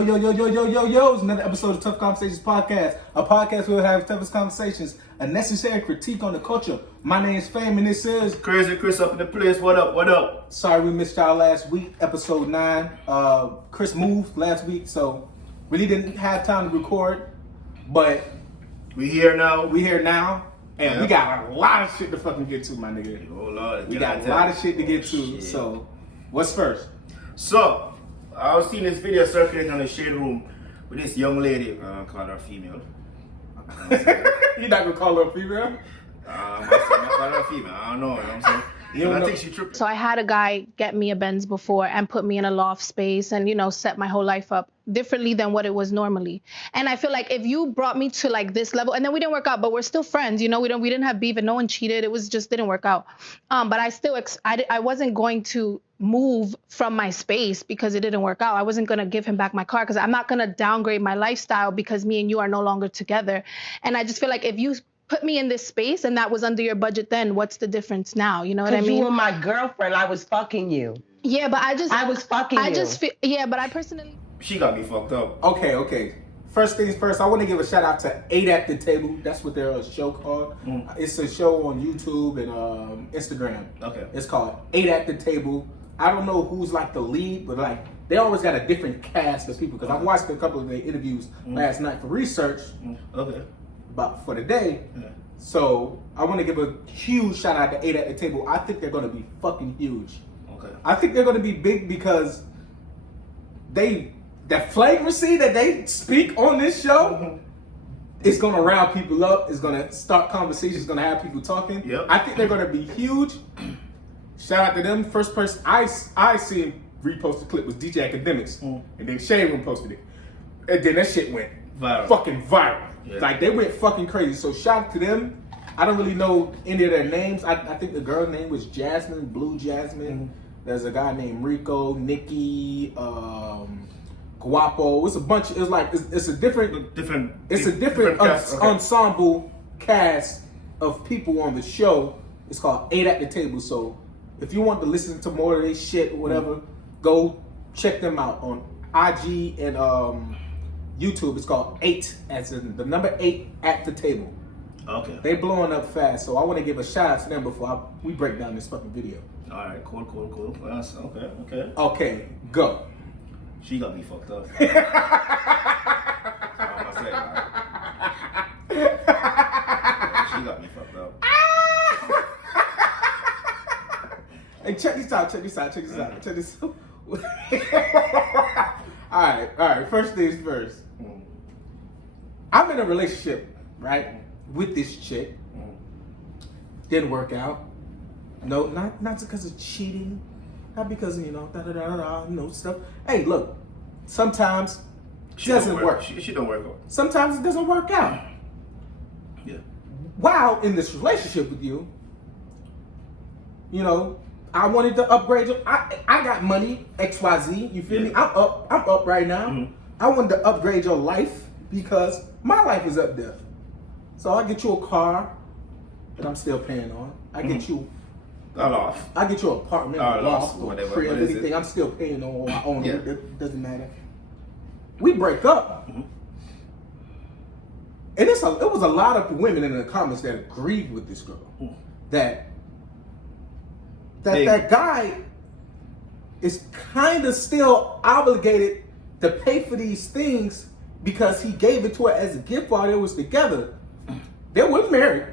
Yo, it's another episode of Tough Conversations Podcast, a podcast where we have toughest conversations, a necessary critique on the culture. My name is Fame and this is Crazy Chris up in the place. What up? Sorry we missed y'all last week, episode 9. Chris moved last week, so really didn't have time to record, but We here now. and we got a lot of shit to fucking get to, my nigga. Oh Lord, We got a lot of shit to get to, so what's first? So, I was seeing this video circulating on the shade room with this young lady, call her female. You not gonna call her a female? I call her a female. I don't know. You know what I'm saying? I think she tripped. So I had a guy get me a Benz before and put me in a loft space and, set my whole life up differently than what it was normally. And I feel like if you brought me to like this level, and then we didn't work out, but we're still friends, we didn't have beef and no one cheated. It was just didn't work out. But I still, I wasn't going to move from my space because it didn't work out. I wasn't going to give him back my car because I'm not going to downgrade my lifestyle because me and you are no longer together. And I just feel like if you put me in this space and that was under your budget then, what's the difference now? You know what I mean? You were my girlfriend. I was fucking you. Yeah, but I was fucking you. I just feel, but I personally... She got me fucked up. Okay. First things first, I want to give a shout out to 8 at the Table. That's what their show called. It's a show on YouTube and Instagram. Okay. It's called 8 at the Table. I don't know who's like the lead, but like they always got a different cast of people because I watched a couple of their interviews last night for research. Okay. But for the day. Yeah. So I want to give a huge shout out to 8 at the Table. I think they're going to be fucking huge. Okay. I think they're going to be big because that flagrancy that they speak on this show is going to round people up. It's going to start conversations. It's going to have people talking. Yep. I think they're going to be huge. Shout out to them. First person I seen repost the clip was DJ Academics, and then Shade Room posted it, and then that shit went fucking viral. Yeah. Like they went fucking crazy. So shout out to them. I don't really know any of their names. I think the girl's name was Jasmine, Blue Jasmine. There's a guy named Rico, Nikki, Guapo. It's a bunch. It's a different cast. Okay. Ensemble cast of people on the show. It's called 8 at the Table. So if you want to listen to more of their shit or whatever, go check them out on IG and YouTube. It's called 8, as in the number 8 at the Table. Okay. They blowing up fast, so I want to give a shout out to them before we break down this fucking video. All right. Cool. Okay. Okay, go. She got me fucked up. That's all I'm gonna say, man. She got me fucked up. Hey, check this out. All right. First things first. I'm in a relationship, right, with this chick. Didn't work out. No, not because of cheating. Not because of, stuff. Hey, look, sometimes it doesn't work. She don't work out. Sometimes it doesn't work out. Yeah. While in this relationship with you, I wanted to upgrade you. I got money, XYZ, you feel me? I'm up right now. I wanted to upgrade your life because my life is up there. So I get you a car that I'm still paying on. I get you I get you an apartment, a loft, or whatever, crib, anything. I'm still paying on. I own it. It doesn't matter. We break up. And it was a lot of women in the comments that agreed with this girl. That guy is kind of still obligated to pay for these things because he gave it to her as a gift while they was together. They weren't married.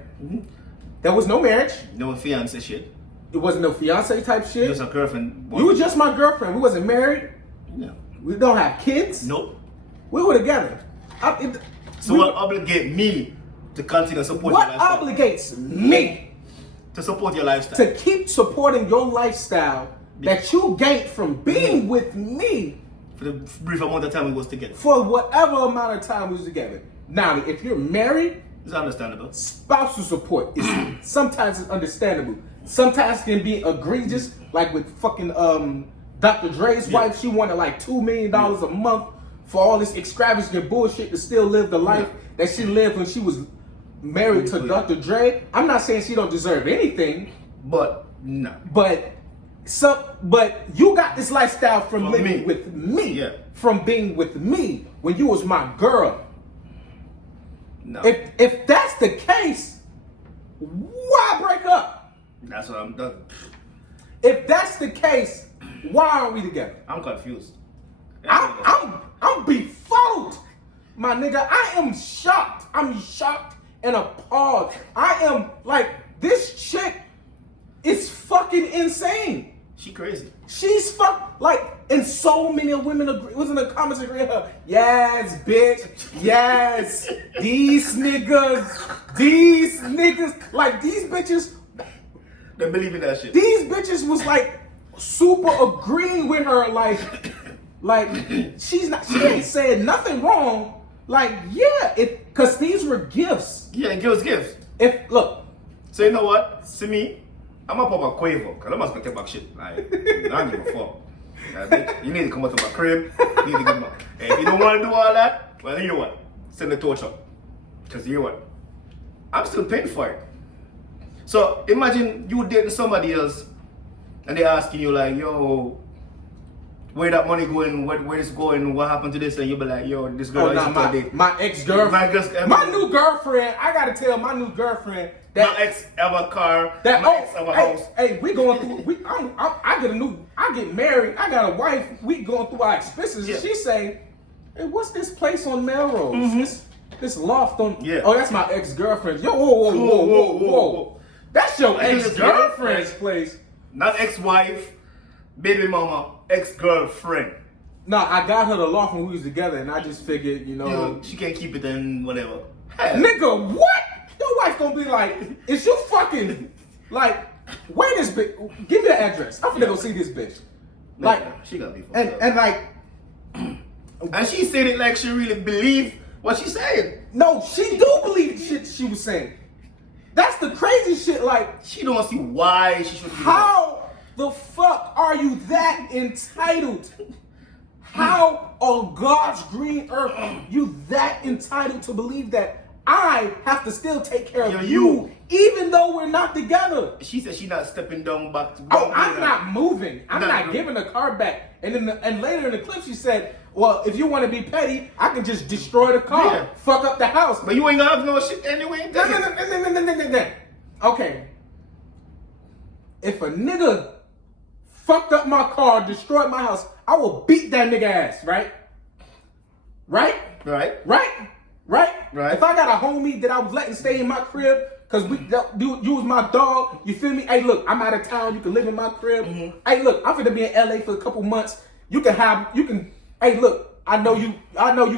There was no marriage. No fiance shit. It wasn't no fiance type shit. Just a girlfriend. You were just my girlfriend. We wasn't married. No. We don't have kids. Nope. We were together. What obligate me to continue supporting your lifestyle? What obligates me to support your lifestyle? to keep supporting your lifestyle that you gained from being with me For the brief amount of time we was together. for whatever amount of time we was together. Now, if you're married, It's understandable. spousal support is sometimes it's understandable. Sometimes it can be egregious, like with fucking Dr. Dre's wife. She wanted like $2 million a month for all this extravagant bullshit to still live the life that she lived when she was married to Dr. Dre. I'm not saying she don't deserve anything, But no. but But you got this lifestyle from living me. with me, Yeah. from being with me when you was my girl. No. If that's the case, why break up? That's what I'm done. If that's the case, why aren't we together? I'm confused. I'm befuddled, my nigga. I am shocked. I'm shocked and appalled. I am like, this chick is fucking insane. She crazy. She's and so many women agree. Was in the comments agreeing her. Yes, bitch. Yes. These niggas. Like these bitches. They believe in that shit. These bitches was like super agreeing with her. Like she ain't saying nothing wrong. Like, yeah, cause these were gifts. Yeah, it gives gifts. Look. So you know what? See me, I'm up on my Quavo, because I'm not going to get back shit. Like, I don't give a fuck. Like, you need to come out to my crib. You need to get back. And if you don't want to do all that, well, you know what? Send the torch up. Because you know what? I'm still paying for it. So imagine you dating somebody else and they're asking you like, yo, where that money going? Where it's going? What happened to this? And you'll be like, yo, this girl is my date. My ex-girlfriend. My new girlfriend. I gotta tell my new girlfriend that my ex have a car. That my ex have a house. Hey, we going through. I get married. I got a wife. We going through our expenses. Yeah. She say, hey, what's this place on Melrose? This loft on. Yeah. Oh, that's my ex-girlfriend. Yo, whoa. That's your ex-girlfriend's place. Not ex-wife, baby mama, ex-girlfriend. No, I got her the loft when we was together, and I just figured, she can't keep it then whatever. Nigga, what? Your wife gonna be like, is you fucking like, where this bitch? Give me the address. I'm finna go see this bitch. Like, she gotta be fucked up. and like, and she said it like she really believed what she's saying. no, she do believe the shit she was saying. That's the crazy shit. Like, She don't see why she should be. how the fuck are you that entitled? How on God's green earth you that entitled to believe that I have to still take care of you, even though we're not together? She said she's not stepping down back to. Oh, I'm not moving. I'm not giving the car back. And later in the clip, she said, "Well, if you want to be petty, I can just destroy the car, fuck up the house." But you ain't gonna have no shit anyway. No. Okay. If a nigga fucked up my car, destroyed my house, I will beat that nigga ass, right? Right? If I got a homie that I was letting stay in my crib, cause you was my dog, you feel me? Hey, look, I'm out of town. You can live in my crib. Hey, look, I'm finna be in LA for a couple months. Hey, look, I know you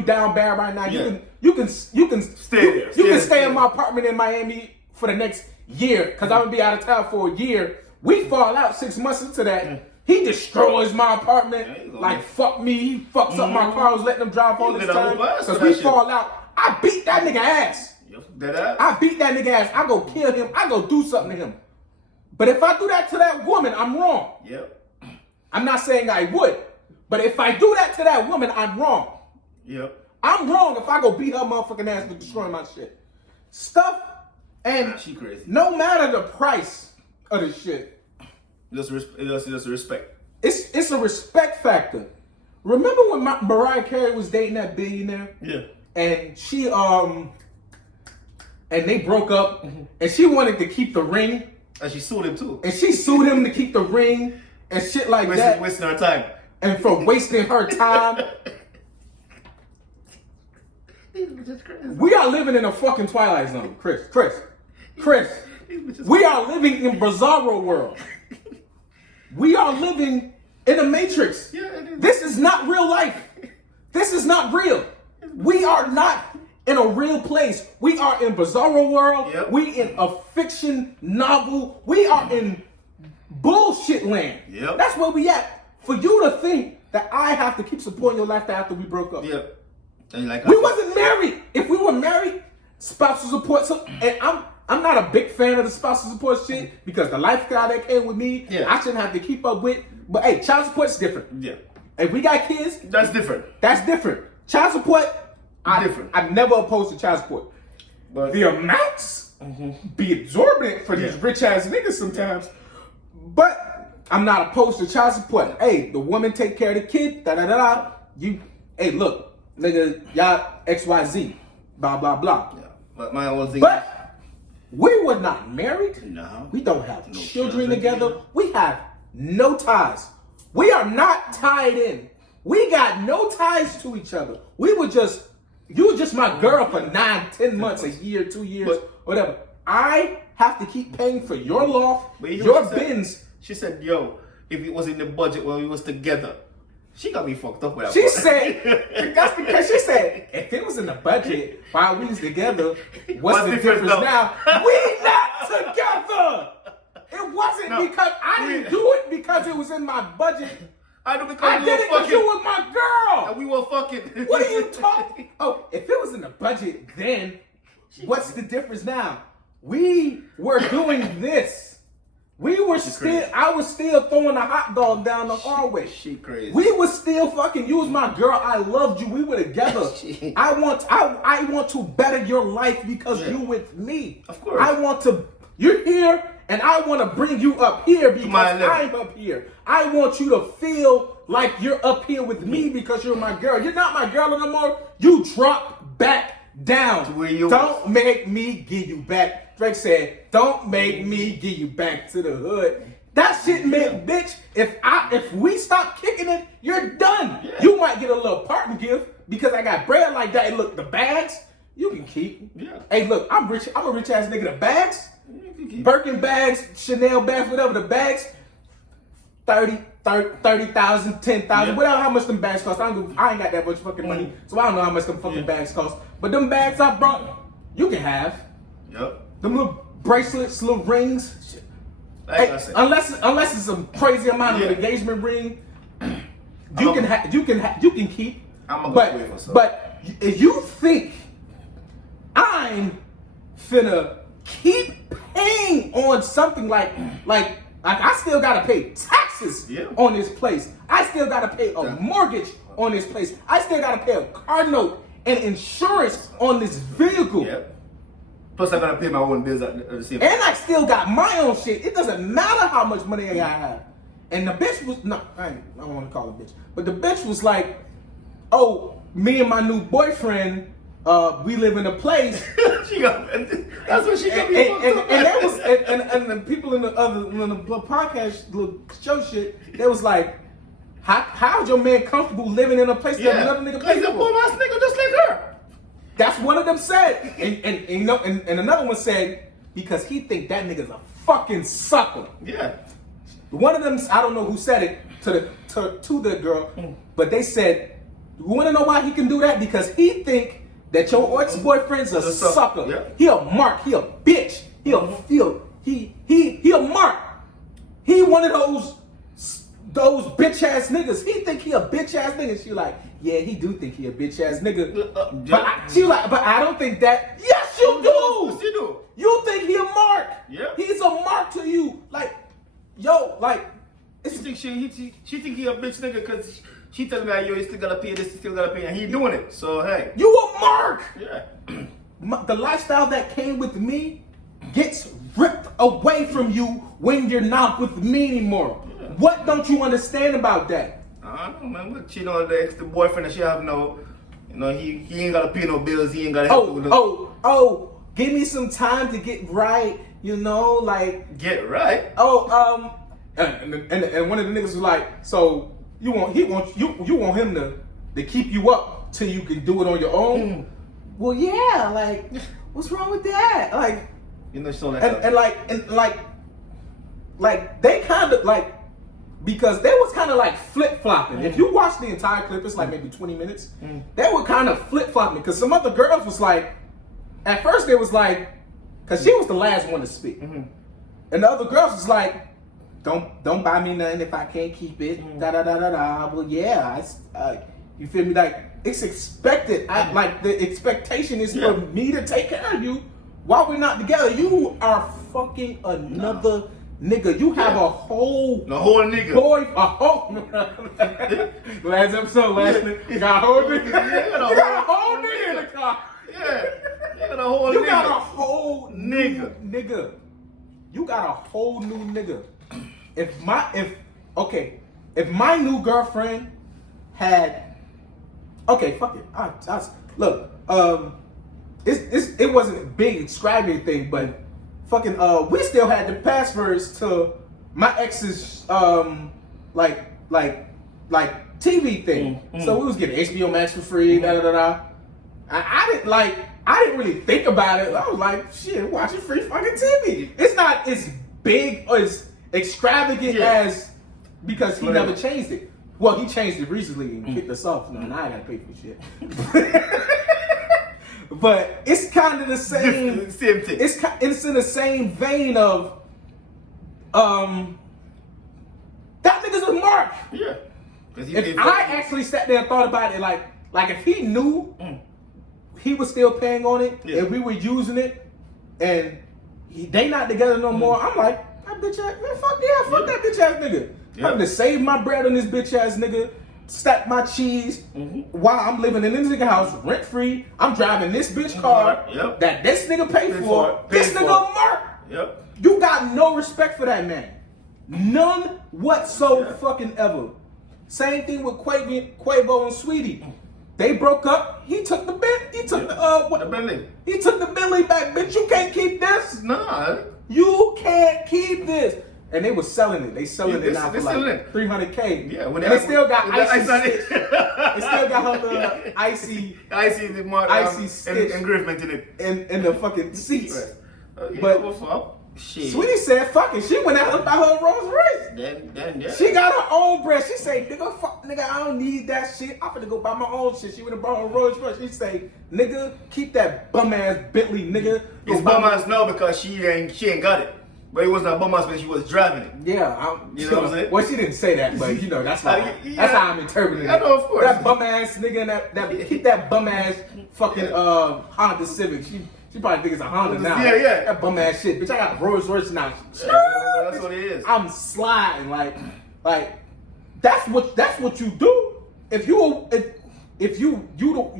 down bad right now. Yeah. You can stay there. You can stay in my apartment in Miami for the next year, cause I'm gonna be out of town for a year. We fall out 6 months into that. He destroys my apartment. Like, fuck me. He fucks up my car. I was letting him drive all this time. Cause we fall out. I beat that nigga ass. I beat that nigga ass. I go kill him. I go do something to him. But if I do that to that woman, I'm wrong. Yep. I'm not saying I would. But if I do that to that woman, I'm wrong. Yep. I'm wrong if I go beat her motherfucking ass for destroying my shit. Stuff and she crazy. No matter the price of the shit. Just respect. It's a respect factor. Remember when Mariah Carey was dating that billionaire? Yeah. And she and they broke up, and she wanted to keep the ring. And she sued him too. And she sued him to keep the ring and shit like that. Wasting her time. And for wasting her time. We are living in a fucking Twilight Zone, Chris. We are living in Bizarro world. We are living in a Matrix. Yeah, it is. This is not real life. This is not real. We are not in a real place. We are in Bizarro world. Yep. We in a fiction novel. We are in bullshit land. Yep. That's where we at. For you to think that I have to keep supporting your life after we broke up. Yep. And like We wasn't married. If we were married, spousal support. So, and I'm not a big fan of the spousal support shit because the lifestyle that came with me, I shouldn't have to keep up with. But hey, child support is different. Yeah. If we got kids, That's different. That's different. Child support, Different. I'm never opposed to child support. But The amounts be exorbitant for these rich ass niggas sometimes. But I'm not opposed to child support. Hey, the woman take care of the kid. Da da da da. Hey, look, nigga, y'all XYZ. Blah blah blah. Yeah. But my whole thing. But we were not married. No. We don't have No children children together. together. We have no ties. We are not tied in. We got no ties to each other. You were just my girl for 9, 10 months, a year, 2 years, whatever. I have to keep paying for your loft, But you know your what she said? bins. She said, yo, if it was in the budget when we was together, she got me fucked up with that. She part. said, that's because she said, if it was in the budget while we was together, what's the difference now? now? We not together. It wasn't No. because I didn't do it because it was in my budget. I know because I we did were it because fucking. you were my girl. And we were fucking. What are you talking? Oh, if it was in the budget, then what's the difference now? We were doing this. We were still. I was still throwing a hot dog down the hallway. She crazy. We was still fucking. You was my girl. I loved you. We were together. I want to better your life because you with me. Of course. I want to. You're here, and I want to bring you up here because my level. I'm up here. I want you to feel like you're up here with me because you're my girl. You're not my girl no more. You drop back down. To where you Don't make me give you back. Drake said, "Don't make me give you back to the hood." That shit meant, bitch. If we stop kicking it, you're done. Yeah. You might get a little parting gift because I got bread like that. And look, the bags you can keep. Yeah. Hey, look, I'm rich. I'm a rich ass nigga. The bags, You can keep- Birkin bags, Chanel bags, whatever. The bags, 30,000, 10,000, Yeah. whatever. How much them bags cost? I ain't got that much fucking money, so I don't know how much them fucking bags cost. But them bags I brought, you can have. Yep. Them little bracelets, little rings. Shit. Like Hey, I said. unless it's a crazy amount of Yeah. engagement ring, I'm you a- can keep. I'm a but good way for some. but if you think I'm finna keep paying on something like I still gotta pay taxes Yeah. on this place. I still gotta pay a Yeah. mortgage on this place. I still gotta pay a car note and insurance on this vehicle. Yep. Plus, I gotta pay my own bills at the same time. And I still got my own shit. It doesn't matter how much money I have. And the bitch was I don't want to call her bitch, but the bitch was like, "Oh, me and my new boyfriend, we live in a place." She got. That's what she got and, me fucked and, up. and that was and the people in the podcast little show shit, they was like, "How's your man comfortable living in a place that another nigga He's pays a for?" bum ass nigga just like her. That's one of them said, and you know, and another one said because he think that nigga's a fucking sucker. Yeah. One of them, I don't know who said it to the girl, but they said, "You want to know why he can do that? Because he think that your ex-boyfriend's a sucker. Yeah. He a mark. He a bitch. He a mark. He one of those bitch ass niggas. He think he a bitch ass nigga." She like, "Yeah, he do think he a bitch ass nigga." She like, "But I don't think that." Yes, you do. What you do? You think he a mark? Yeah. He's a mark to you. Like, yo, like, She think she think he a bitch nigga because she telling me, yo, you still gotta pay this, you still gotta pay, and he doing it. So hey. you a mark. Yeah. The lifestyle that came with me gets ripped away from you when you're not with me anymore. Yeah. What don't you understand about that? I don't know, man. But she know the boyfriend that she have now. You know, he ain't gotta pay no bills. He ain't gotta help with Oh, give me some time to get right. You know, like, get right. and one of the niggas was like, so you want him to keep you up till you can do it on your own? Well, yeah, like, what's wrong with that? Like, You know, she don't and like they kind of like, because they was kind of like flip flopping. If you watch the entire clip, it's like maybe 20 minutes. They were kind of flip flopping because some other girls was like, at first they was like, because she was the last one to speak, and the other girls was like, don't buy me nothing if I can't keep it. Da da da da da. Well, yeah, you feel me? Like, it's expected. Like, the expectation is for me to take care of you while we're not together. You are fucking another nigga. You have a whole nigga. boy, a whole last episode, nigga got a whole nigga. You got a whole nigga in the car. Yeah. You got a whole You got a whole nigga. nigga. You got a whole new nigga. if my new girlfriend had, okay, fuck it. Look, it wasn't a big extravagant thing, but fucking we still had the passwords to my ex's like TV thing. So we was getting HBO Max for free. I didn't really think about it. I was like, shit, watching free fucking TV. It's not as big or as extravagant as, because he never changed it. Well, he changed it recently and kicked us off. Now I gotta pay for shit. But it's kind of the same. Same thing. It's in the same vein of that nigga's a mark. Yeah. If I actually sat there and thought about it, like if he knew he was still paying on it and we were using it and they not together no more, I'm like, that bitch ass, man, fuck that bitch ass nigga. I'm gonna save my bread on this bitch ass nigga, stack my cheese while I'm living in this nigga house rent free. I'm driving this bitch car that this nigga paid for. This nigga a mark. Yep. You got no respect for that man. None whatsoever fucking ever. Same thing with Quavo and Sweetie. They broke up. He took the Bentley. The Bentley. He took the Bentley back, bitch. You can't keep this. Nah. You can't keep this. And they were selling it. They selling it now for like $300K. Yeah, and they still got icy stitch. They still got her little icy stitch engravement in it. In the fucking seats. Right. But shit. Sweetie said, fuck it. She went out and bought her a Rolls Royce. Then. She got her own bread. She say, nigga, fuck, nigga, I don't need that shit. I'm finna go buy my own shit. She would have bought her Rolls Royce. She say, nigga, keep that bum ass Bentley, nigga. It's bum ass now because she ain't got it. But it wasn't a bum ass when she was driving it. Yeah, you know what I'm saying? Well, she didn't say that, but you know that's how that's how I'm interpreting it. I know, of course. That bum ass nigga, and that keep that bum ass fucking Honda Civic. She probably think it's a Honda now. Yeah. That bum ass shit, bitch. I got Rolls Royce now. That's what it is. I'm sliding like that's what you do. If you're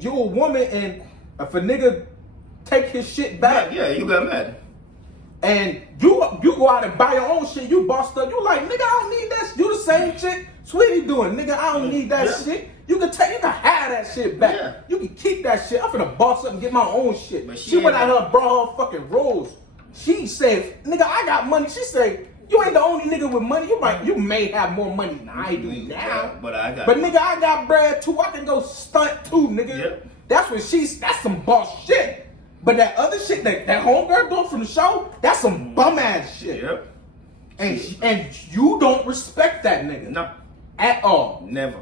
a woman and if a nigga take his shit back, you got mad. And you go out and buy your own shit, you bossed up, you like, nigga, I don't need that shit. You the same shit Sweetie doing, nigga, I don't need that shit. You can have that shit back. Yeah. You can keep that shit. I'm finna boss up and get my own shit. But she went out here and brought her fucking rolls. She said, nigga, I got money. She said, you ain't the only nigga with money. You may have more money than I do now. But nigga, I got bread too. I can go stunt too, nigga. Yep. That's some boss shit. But that other shit that homegirl doing from the show, that's some bum ass shit. Yep. And you don't respect that nigga. No. At all. Never.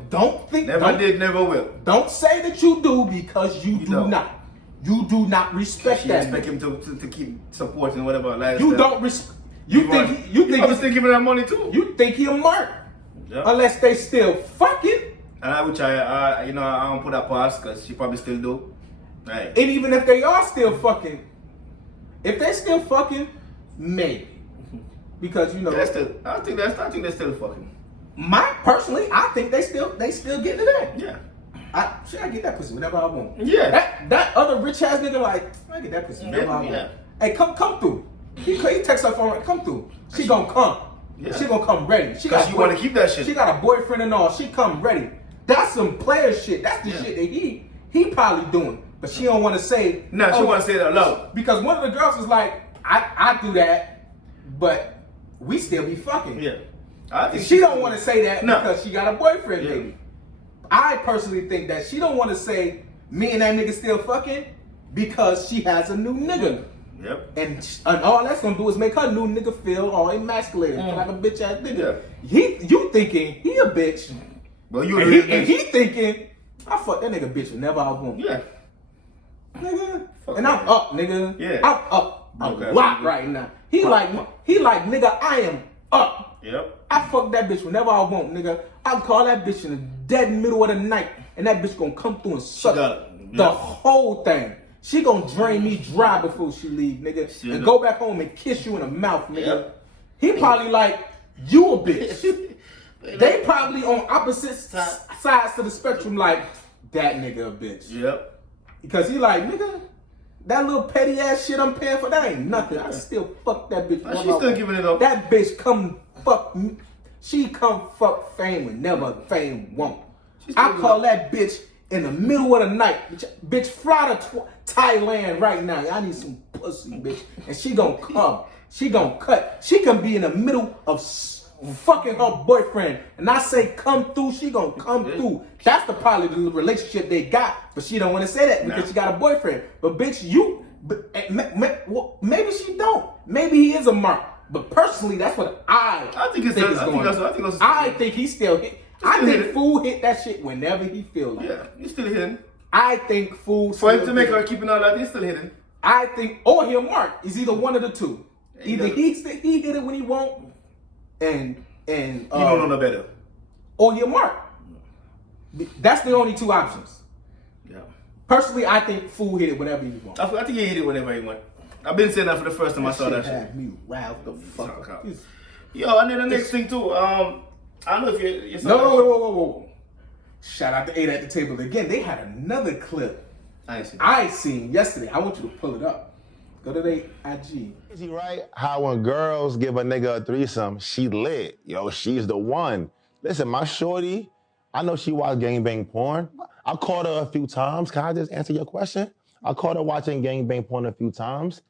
Never will. Don't say that you do because you do not. You do not respect she that. Expect him to keep supporting whatever lifestyle. You don't respect. You think he's giving her money too. You think he a mark? Yep. Unless they still fucking. And I would try. I don't put that past because she probably still do. Right. And even if they are still fucking, maybe because I think they're still fucking. Personally, I think they still getting it in. Yeah. I get that pussy whenever I want. Yeah. That other rich ass nigga like I get that pussy whenever I want. Hey, come through. He texts her phone. Come through. She gonna come. Yeah. She gonna come ready. She want to keep that shit. She got a boyfriend and all. She come ready. That's some player shit. That's the shit that he probably doing. But she don't want to say. No, she want to say that loud. Because one of the girls was like, I do that, but we still be fucking. Yeah. I think she don't want to say that because she got a boyfriend, maybe. I personally think that she don't want to say me and that nigga still fucking because she has a new nigga. Yep. And all that's gonna do is make her new nigga feel all emasculated, feel like a bitch ass nigga. Yeah. You thinking he a bitch? Well, and he thinking I fuck that nigga bitch whenever I want. Yeah. Nigga. And I'm up, nigga. Yeah. I'm up a lot right now. He like nigga, I am up. Yep. I fuck that bitch whenever I want, nigga. I can call that bitch in the dead middle of the night, and that bitch gonna come through and suck the whole thing. She gonna drain me dry before she leave, nigga, and go back home and kiss you in the mouth, nigga. Yep. He probably like, you a bitch. They probably on opposite sides to the spectrum, like, that nigga a bitch. Yep. Because he like, nigga, that little petty ass shit I'm paying for, that ain't nothing. I still fuck that bitch. She's still giving it up. That bitch come fuck me. She come fuck fame and never fame won't. I call that bitch in the middle of the night. Bitch, fly to Thailand right now. I need some pussy, bitch. And she gonna come. She gonna cut. She can be in the middle of fucking her boyfriend. And I say come through, she gonna come through. That's the probably the relationship they got. But she don't want to say that because she got a boyfriend. But bitch, maybe she don't. Maybe he is a mark. But personally, that's what I think is going on. I think he still hit. I think Fool hit that shit whenever he feel like. Yeah, he's still hitting. I think Fool. For him to make her keeping all that, he's still hitting. I think, or he'll mark. It's either one of the two. Either he hit it when he won't, and you don't know no better. Or he'll mark. That's the only two options. Yeah. Personally, I think Fool hit it whenever he wants. I think he hit it whenever he wants. I've been saying that for the first time I saw that shit. Had me riled the fuck up. Yo, and then the next thing too. I don't know if you saw whoa. Shout out to 8 at the table again. They had another clip I seen yesterday. I want you to pull it up. Go to their IG. Crazy, right? How when girls give a nigga a threesome, she lit. Yo, she's the one. Listen, my shorty, I know she watch gangbang porn. I caught her a few times. Can I just answer your question? I caught her watching gangbang porn a few times.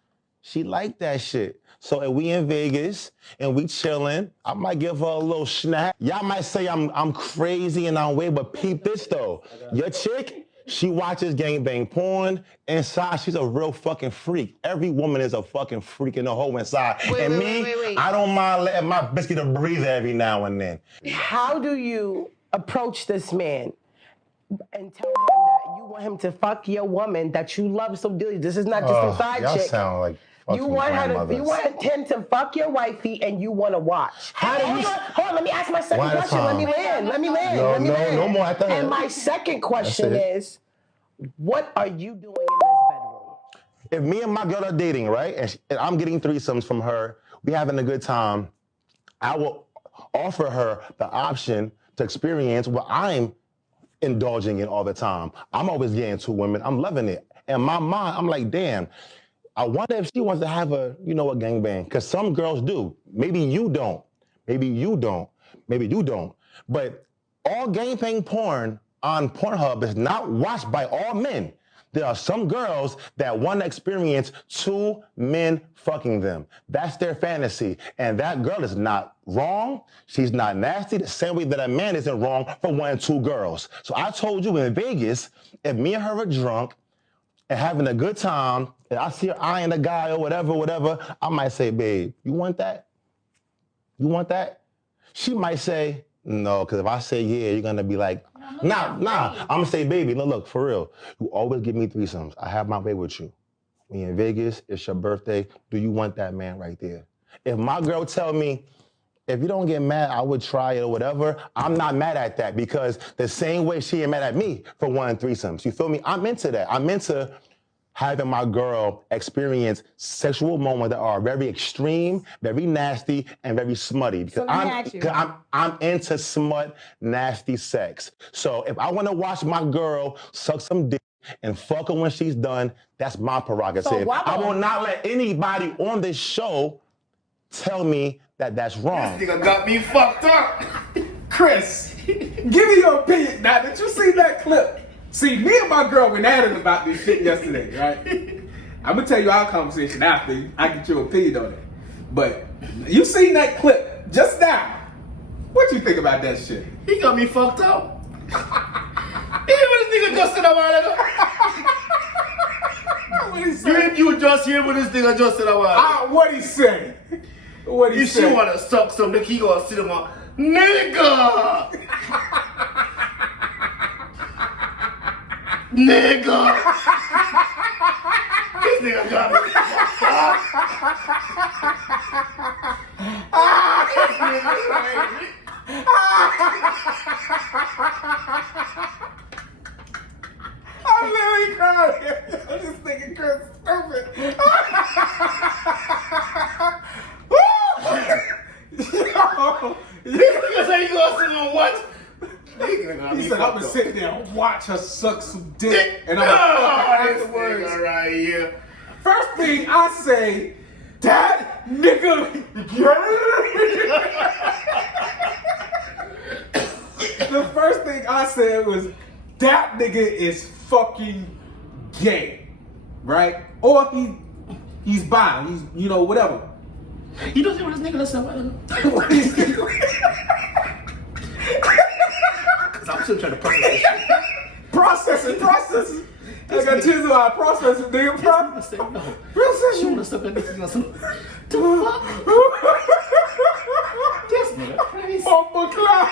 She liked that shit. So if we in Vegas and we chilling, I might give her a little snack. Y'all might say I'm crazy and I'm weird, but peep this though. Your chick, she watches gangbang porn. Inside, she's a real fucking freak. Every woman is a fucking freak in the whole inside. Wait. I don't mind letting my biscuit a breather every now and then. How do you approach this man and tell him that you want him to fuck your woman that you love so dearly? This is not just a side y'all chick. Sound like you want him to fuck your wifey and you want to watch. Hold on, let me ask my second question. Let me land. No more. And my second question is, what are you doing in this bedroom? If me and my girl are dating, right, and I'm getting threesomes from her, we having a good time, I will offer her the option to experience what I'm indulging in all the time. I'm always getting 2 women. I'm loving it. In my mind, I'm like, damn, I wonder if she wants to have a gangbang. Because some girls do. Maybe you don't. But all gangbang porn on Pornhub is not watched by all men. There are some girls that want to experience 2 men fucking them. That's their fantasy. And that girl is not wrong. She's not nasty. The same way that a man isn't wrong for wanting 2 girls. So I told you in Vegas, if me and her are drunk and having a good time, and I see her eyeing a guy or whatever, I might say, babe, you want that? She might say, no, because if I say yeah, you're going to be like, nah. I'm going to say, baby, look, for real. You always give me threesomes. I have my way with you. We in Vegas, it's your birthday. Do you want that man right there? If my girl tell me, if you don't get mad, I would try it or whatever, I'm not mad at that because the same way she ain't mad at me for wanting threesomes. You feel me? I'm into that. I'm into having my girl experience sexual moments that are very extreme, very nasty, and very smutty. Because I'm into smut, nasty sex. So if I want to watch my girl suck some dick and fuck her when she's done, that's my prerogative. I will not let anybody on this show tell me that that's wrong. This nigga got me fucked up. Chris, give me your opinion. Now, did you see that clip? See, me and my girl went at it about this shit yesterday, right? I'm gonna tell you our conversation after. I get your opinion on it. But you seen that clip just now. What you think about that shit? He got me fucked up. He what this nigga just said a while ago. What he say? You just hear what this nigga just said a while ago. What he say? What he say? If she wanna suck something, he gonna sit him on, nigga. Nigga! This nigga got me. I'm literally crying. This nigga Chris is perfect. This nigga say he gonna sit on what? He said, I'm gonna sit there and watch her suck some dick, and I'm gonna fuck her afterwards. Right here. First thing I say, That nigga the first thing I said was, that nigga is fucking gay. Right? Or he's bi, he's, you know, whatever. You don't see what this nigga does something. What is this? I'm still trying to process this shit. Processing. I got tears in my processing, nigga. I said, no. Processing. You wanna suck a dick? You want some? The fuck? This nigga crazy. Bumper cloud.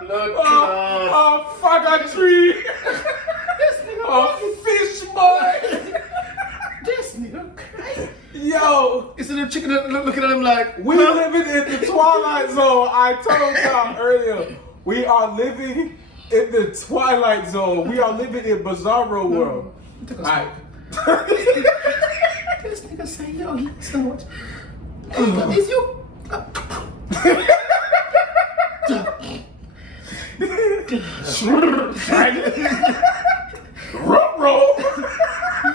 Blood Oh, fuck a tree. This nigga Fish boy. This nigga crazy. Yo, Isn't the chicken looking at him like, we living in the twilight zone. I told y'all earlier, we are living in the twilight zone. We are living in bizarro world. Alright. This nigga say, yo, he so much. Is you? Roll.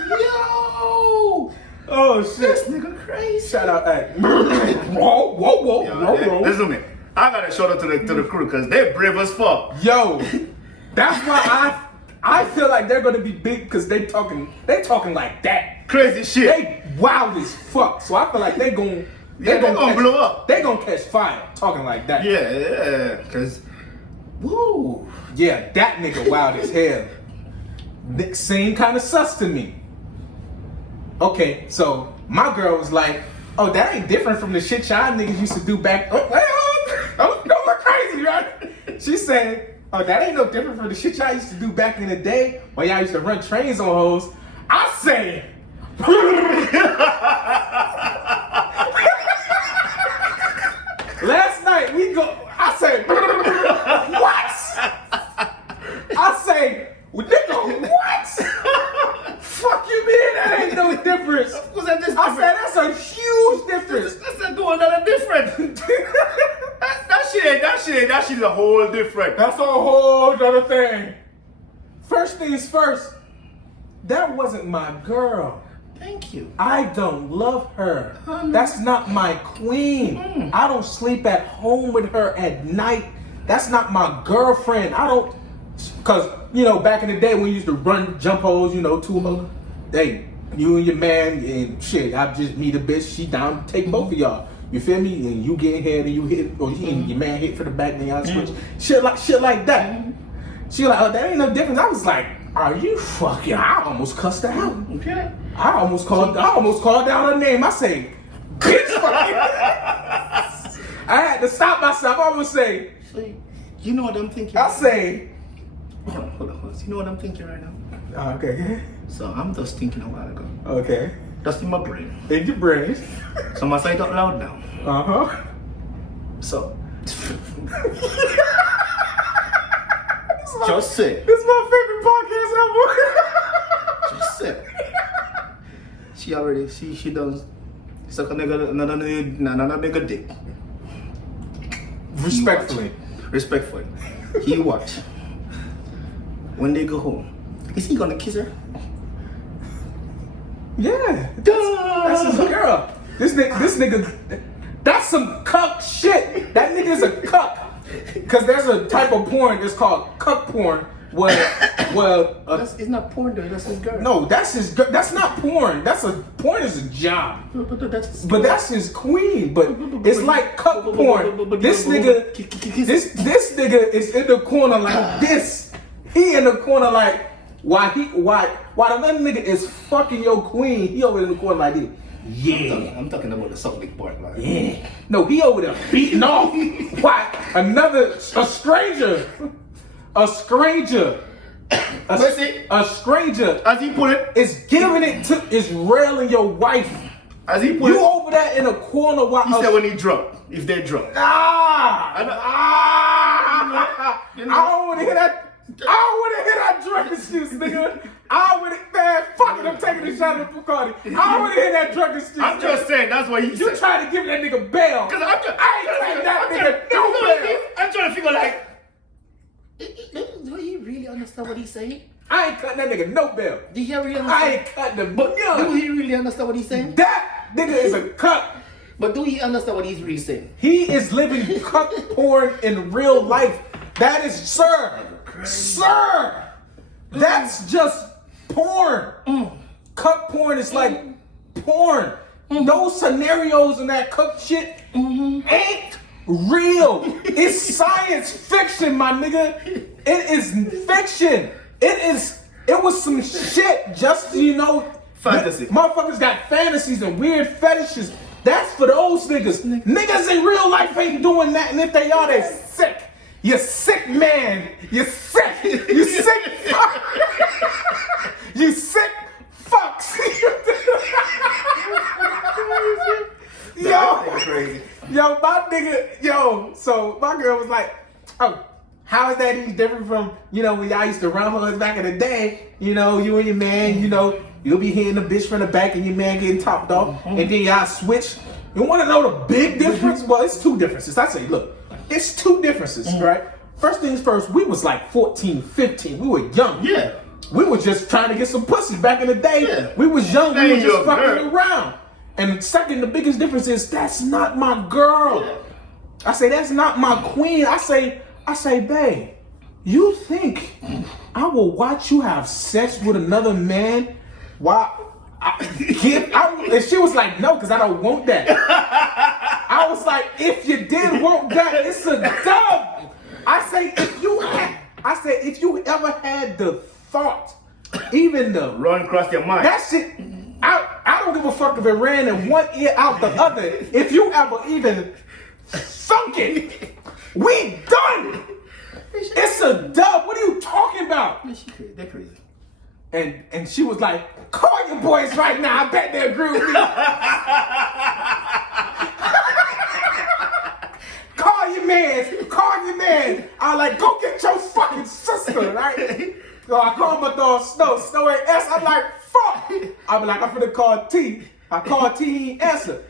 Yo! Oh This shit. nigga crazy. Shout out, hey. Whoa. Listen to me. I gotta shout out to the crew because they're brave as fuck. Yo, that's why I feel like they're gonna be big because they talking like that. Crazy shit. They wild as fuck. So I feel like they gonna blow up. They gonna catch fire talking like that. Yeah, because, woo. Yeah, that nigga wild as hell. Seemed kind of sus to me. Okay, so my girl was like, "Oh, that ain't different from the shit y'all niggas used to do back." Don't look crazy, right? She said, "Oh, that ain't no different from the shit y'all used to do back in the day when y'all used to run trains on hoes." I say, last night I say, what? I say, nigga, what? Fuck you, man, that ain't no difference. Was that just I said, that's a huge difference. That's not doing nothing different. that shit is a whole different. That's a whole other thing. First things first, that wasn't my girl. Thank you. I don't love her. That's not my queen. I don't sleep at home with her at night. That's not my girlfriend. I don't, cause you know back in the day when we used to run jump holes, you know, two hoes. Hey, you and your man and shit. I just meet a bitch. She down to take both of y'all. You feel me? And you get ahead and you hit, or and your man hit for the back and y'all switch. Shit like that. She like, oh, that ain't no difference. I was like, are you fucking? I almost cussed her out. Okay. I almost called out her name. I say, bitch, fucking. I had to stop myself. I would say, So, you know what I'm thinking? I say, Hold on. You know what I'm thinking right now? okay, So I'm just thinking a while ago. okay. Just in my brain. In your brain. So I'm gonna say it out loud now. Uh-huh. So just say. This is my favorite podcast ever. Just say. She does suck another nigga dick. Respectfully. He watch. When they go home, is he gonna kiss her? Yeah. That's his girl. This nigga, that's some cuck shit. That nigga is a cuck. Cause there's a type of porn that's called cuck porn. It's not porn though. That's his girl. No, that's his. That's not porn. Porn is a job. But that's his queen. But it's like cuck porn. This nigga is in the corner like this. He in the corner like while the other nigga is fucking your queen. He over in the corner like this. Yeah. I'm talking about the sucking part, man. Yeah. No, he over there beating off. Why? A stranger, As he put it, is giving it to, is railing your wife. as he put You it, over there in a corner while he said when he drunk, if they're drunk. I don't want to hear that. I don't want to hear that drunk excuse, nigga. Fuck it, I'm taking a shot at Bacardi. I don't want to hear that drunk excuse. I'm just saying, that's what he You said. trying to give that nigga bail. Cause I ain't taking that nigga no bail. I'm trying to figure like, do he really understand what he's saying? I ain't cutting that nigga no bail. Do he really I understand? ain't cutting the Do he really understand what he's saying? That nigga is a cuck. But do you understand what he's really saying? He is living cuck porn in real life. That is, sir, that's just porn. Cuck porn is like porn. Those scenarios and that cuck shit ain't real. It's science fiction, my nigga. It is fiction. It was some shit just, Fantasy. Motherfuckers got fantasies and weird fetishes. That's for those niggas. Niggas in real life ain't doing that, and if they are, they sick. You sick man. You sick. You sick fuck. You sick fucks. My nigga, so my girl was like, oh, how is that any different from, when y'all used to run hoes back in the day? You and your man, you'll be hitting the bitch from the back and your man getting topped off, and then y'all switch. You want to know the big difference? Well, it's two differences. I say, look, it's two differences, right? First things first, we was like 14, 15. We were young. Yeah. We were just trying to get some pussy back in the day. Yeah. We was young. We were just fucking around. And second, the biggest difference is that's not my girl. Yeah. I say, that's not my queen. I say, babe, you think I will watch you have sex with another man? Why? And she was like, no, because I don't want that. I was like, if you did want that, it's a dub. I say, if you ever had the thought, even the run across your mind, that shit, I don't give a fuck if it ran in one ear out the other. If you ever even thunk it, we done. It's a dub. What are you talking about? They're crazy. And she was like, call your boys right now. I bet they agree with me. Call your man. I was like, go get your fucking sister, right? So I called my dog Snow ain't answer. I'm like, fuck. I be like, I'm finna call T. I called T, he ain't answer.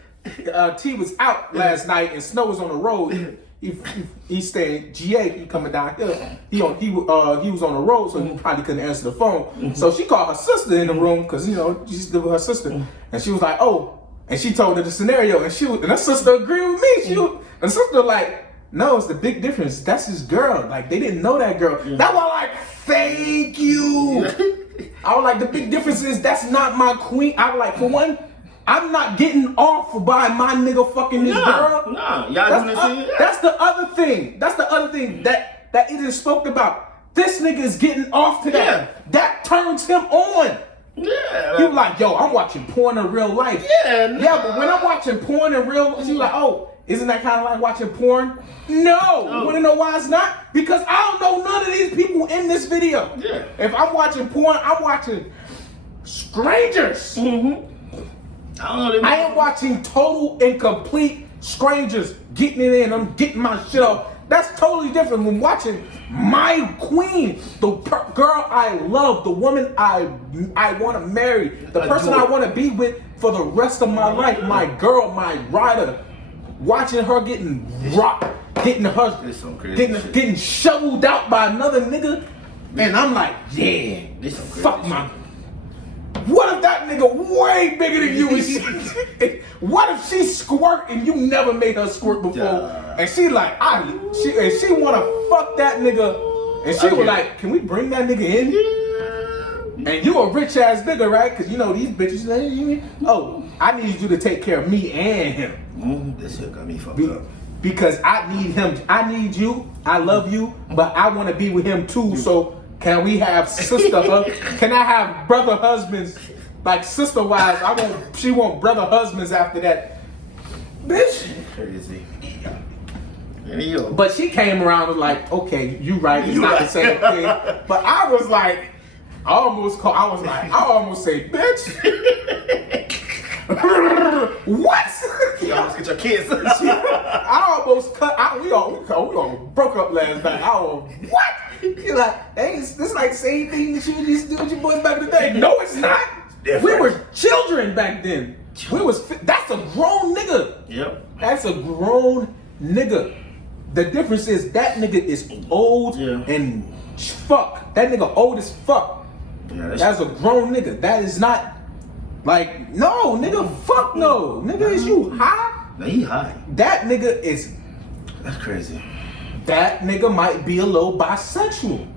T was out last night and Snow was on the road. He staying g.o.a.t. He coming down here. He was on the road, so he probably couldn't answer the phone. So she called her sister in the room because she's with her sister, and she was like, "Oh," and she told her the scenario, and her sister agreed with me. And the sister like, "No, it's the big difference. That's his girl. Like they didn't know that girl." That's why I like, thank you. I was like, the big difference is that's not my queen. I was like, for one, I'm not getting off by my nigga fucking this girl. Nah, y'all doing this. That's the other thing. That's the other thing that isn't spoken about. This nigga is getting off to that. Yeah. That turns him on. Yeah. He was like, yo, I'm watching porn in real life. Yeah. Yeah, but when I'm watching porn in real life, she was like, oh, isn't that kind of like watching porn? No. You want to know why it's not? Because I don't know none of these people in this video. Yeah. If I'm watching porn, I'm watching strangers. Mm-hmm. I ain't watching total and complete strangers getting it in. I'm getting my shit off. That's totally different from watching my queen, the girl I love, the woman I want to marry, the person I want to be with for the rest of my life, my girl, my rider. Watching her getting rocked, getting shoveled out by another nigga, and I'm like, yeah, fuck my. What if that nigga way bigger than you? What if she squirt and you never made her squirt before? And she like, she wanna fuck that nigga, and she was like, can we bring that nigga in? And you a rich ass nigga, right? Cause these bitches. Oh, I need you to take care of me and him. This shit got me fucked up. Because I need him. I need you. I love you, but I want to be with him too. So. Can we have can I have brother husbands, like sister wives? She want brother husbands after that. Bitch. Crazy. But she came around and was like, okay, you right, it's not the same thing. But I was like, I almost say, bitch. What? You almost get your kids. I almost we all broke up last night. What? You're like, hey, this like the same thing that you used to do with your boys back in the day. No, it's not. We were children back then. That's a grown nigga. Yep. That's a grown nigga. The difference is that nigga is old and fuck. That nigga old as fuck. Yeah, that's a grown nigga. That is not Like, no, nigga, fuck no. Nigga, is you high? Now he high. That nigga is, That's crazy. that nigga might be a little bisexual.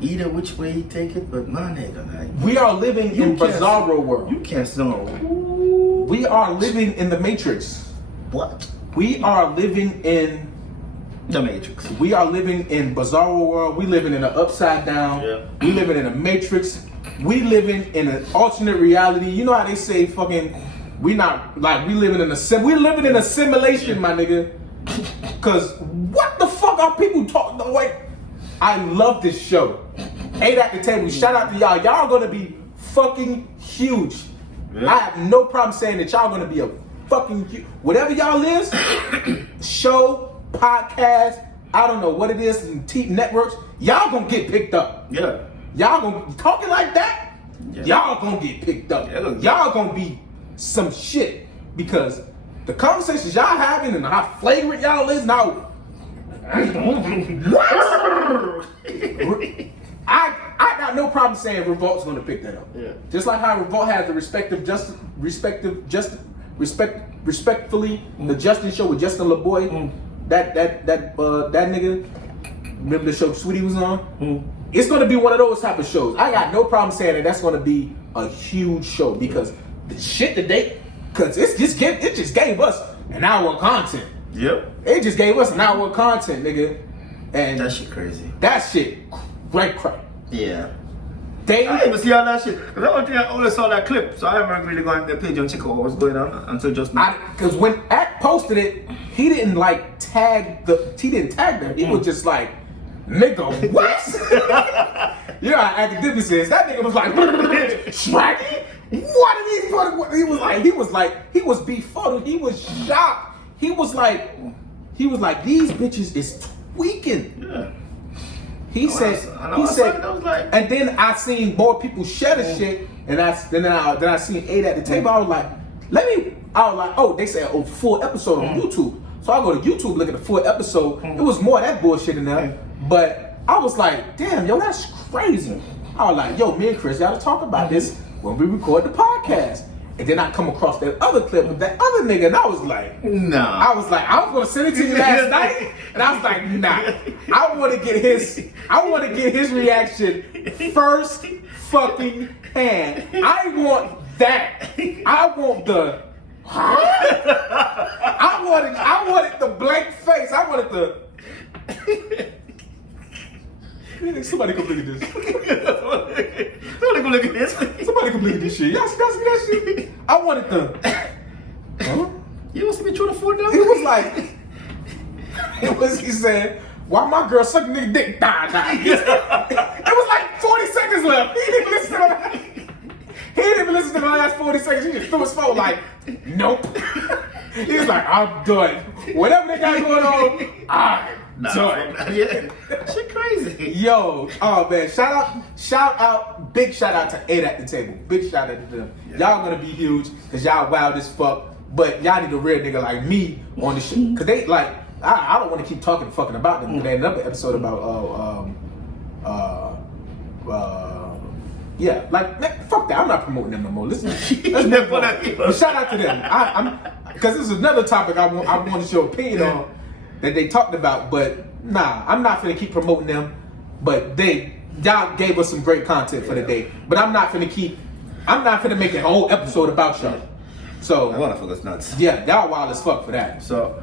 Either which way you take it, but my nigga, like, We are living in bizarro world. you can't know. We are living in the Matrix. What? We are living in The Matrix. We are living in bizarro world. We living in an upside down. Yeah. We living in a matrix. We living in an alternate reality. You know how they say fucking we not like we living in a we living in a simulation, my nigga. Cause what the fuck are people talking? No, wait. I love this show. 8 at the table. Shout out to y'all. Y'all gonna be fucking huge. Yeah. I have no problem saying that y'all gonna be a fucking huge. Whatever y'all is, show, podcast, I don't know what it is, networks, y'all gonna get picked up. Yeah. Y'all gonna talking like that, Yeah. y'all gonna get picked up. Yeah. Y'all gonna be some shit because the conversations y'all having and how flagrant y'all is now. I got no problem saying Revolt's gonna pick that up. Yeah. Just like how Revolt has the respectfully the Justin show with Justin LeBoy. That nigga. Remember the show Sweetie was on? It's gonna be one of those type of shows. I got no problem saying that that's gonna be a huge show because the shit that cause it just gave us an hour of content. Yep. It just gave us an hour of content, nigga. And That shit crazy. that shit, great crap. Yeah. They I didn't even see all that shit. Cause I only saw that clip, so I haven't really gone to the page and check out what was going on until just now. Because when Act posted it, he didn't like tag them. He was just like, nigga, what? You know how academic says. That nigga was like, Shraggy? What are these? He was befuddled. He was shocked. He was like, these bitches is tweaking. Yeah. He said, I was like, and then I seen more people share the shit, and then I seen 8 at the table. I was like, oh, they said full episode on YouTube. So I go to YouTube, look at the full episode. It was more of that bullshit in there, but I was like, damn, yo, that's crazy. I was like, yo, me and Chris gotta talk about this when we record the podcast. And then I come across that other clip with that other nigga, and I was like, nah. I was gonna send it to you last night, and I was like, nah. I want to get his reaction first fucking hand. I want that. I want the. Huh? I wanted the blank face. I wanted the. Somebody come look at this. Somebody come look at this. Somebody come look at this shit. Y'all see that shit? I wanted the. Huh? You don't see me trying to afford that? He was like, he said, why my girl sucking nigga dick? Nah. It was like 40 seconds left. He didn't even listen to the last 40 seconds. He just threw his phone like, nope. He was like, I'm done. Whatever they got going on, I'm done. Yeah. Shit crazy. Yo, oh man, big shout out to 8 at the table. Big shout out to them. Yeah. Y'all gonna be huge, cause y'all wild as fuck. But y'all need a real nigga like me on the shit. Cause they like, I don't want to keep talking fucking about them. They had another episode about yeah, like man, fuck that. I'm not promoting them no more. Listen, let's move on. But shout out to them. I'm because this is another topic I want your opinion on that they talked about. But nah, I'm not finna keep promoting them. But y'all gave us some great content for the day. But I'm not finna make a whole episode about y'all. So I wanna focus nuts. yeah, y'all wild as fuck for that. So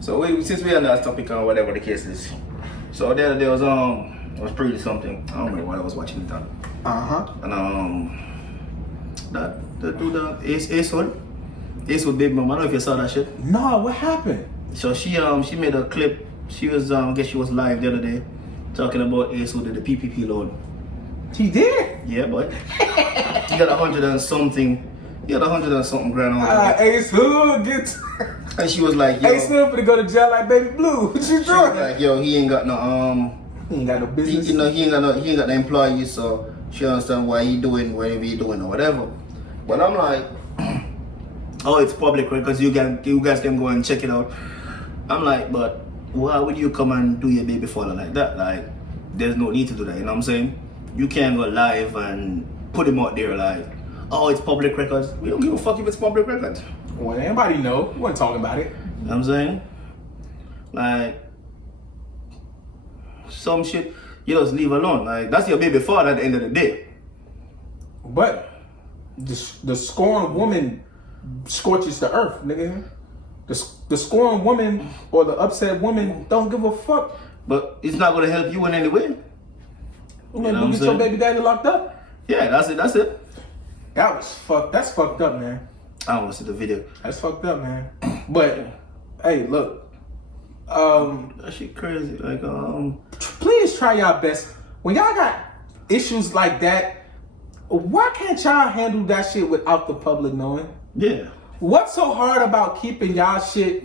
since we had last topic on whatever the case is, so the other day was pretty something. I don't remember what I was watching the time. And the dude Ace with Big Mom. I don't know if you saw that shit. No, what happened? So she made a clip. She was I guess she was live the other day talking about Ace who did the PPP loan. He did? Yeah, boy. He got 100 and something. He had 100 and something grand on. Ace Hood gets. And she was like, yo. Ace Hood finna go to jail like Baby Blue. What you doing? Like, yo, he ain't got no He ain't got no business. he ain't got no employees, so she understand why he doing whatever he doing or whatever. But I'm like, oh, it's public because you guys can go and check it out. I'm like, but why would you come and do your baby father like that? Like, there's no need to do that. You know what I'm saying? You can't go live and put him out there like, oh, it's public records. We don't give a fuck if it's public records. Well, anybody know. We wasn't talking about it. You know what I'm saying? Like, some shit, you just leave alone. Like, that's your baby father at the end of the day. But the scorned woman scorches the earth, nigga. The scorned woman or the upset woman don't give a fuck. But it's not gonna help you in any way. You know get your baby daddy locked up. Yeah, that's it. That's fucked up, man. I don't want to see the video. That's fucked up, man. But hey, look. That shit crazy. Like, please try y'all best. When y'all got issues like that, why can't y'all handle that shit without the public knowing? yeah. What's so hard about keeping y'all shit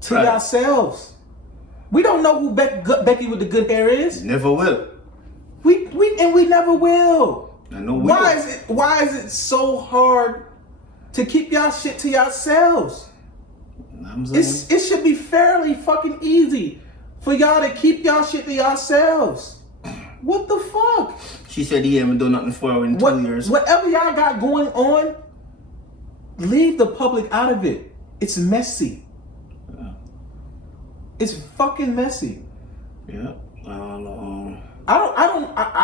to Right. yourselves? We don't know who Becky with the good hair is. Never will. We never will. I know we Why will. is it so hard to keep y'all shit to yourselves? You know what I'm saying? It should be fairly fucking easy for y'all to keep y'all shit to yourselves. What the fuck? She said he haven't done nothing for her in 2 years. Whatever y'all got going on, leave the public out of it. It's messy. It's fucking messy. Yeah. I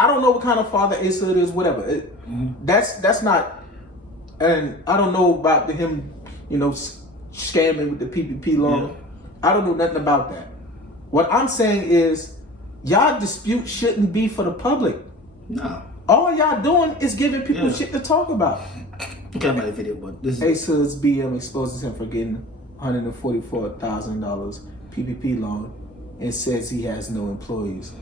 don't know what kind of father Asa it is. Whatever. That's not. And I don't know about him, scamming with the PPP loan. Yeah. I don't know nothing about that. What I'm saying is, y'all dispute shouldn't be for the public. No. All y'all doing is giving people shit to talk about. You can't make a video, but this is. Asa's BM exposes him for getting $144,000 PPP loan and says he has no employees.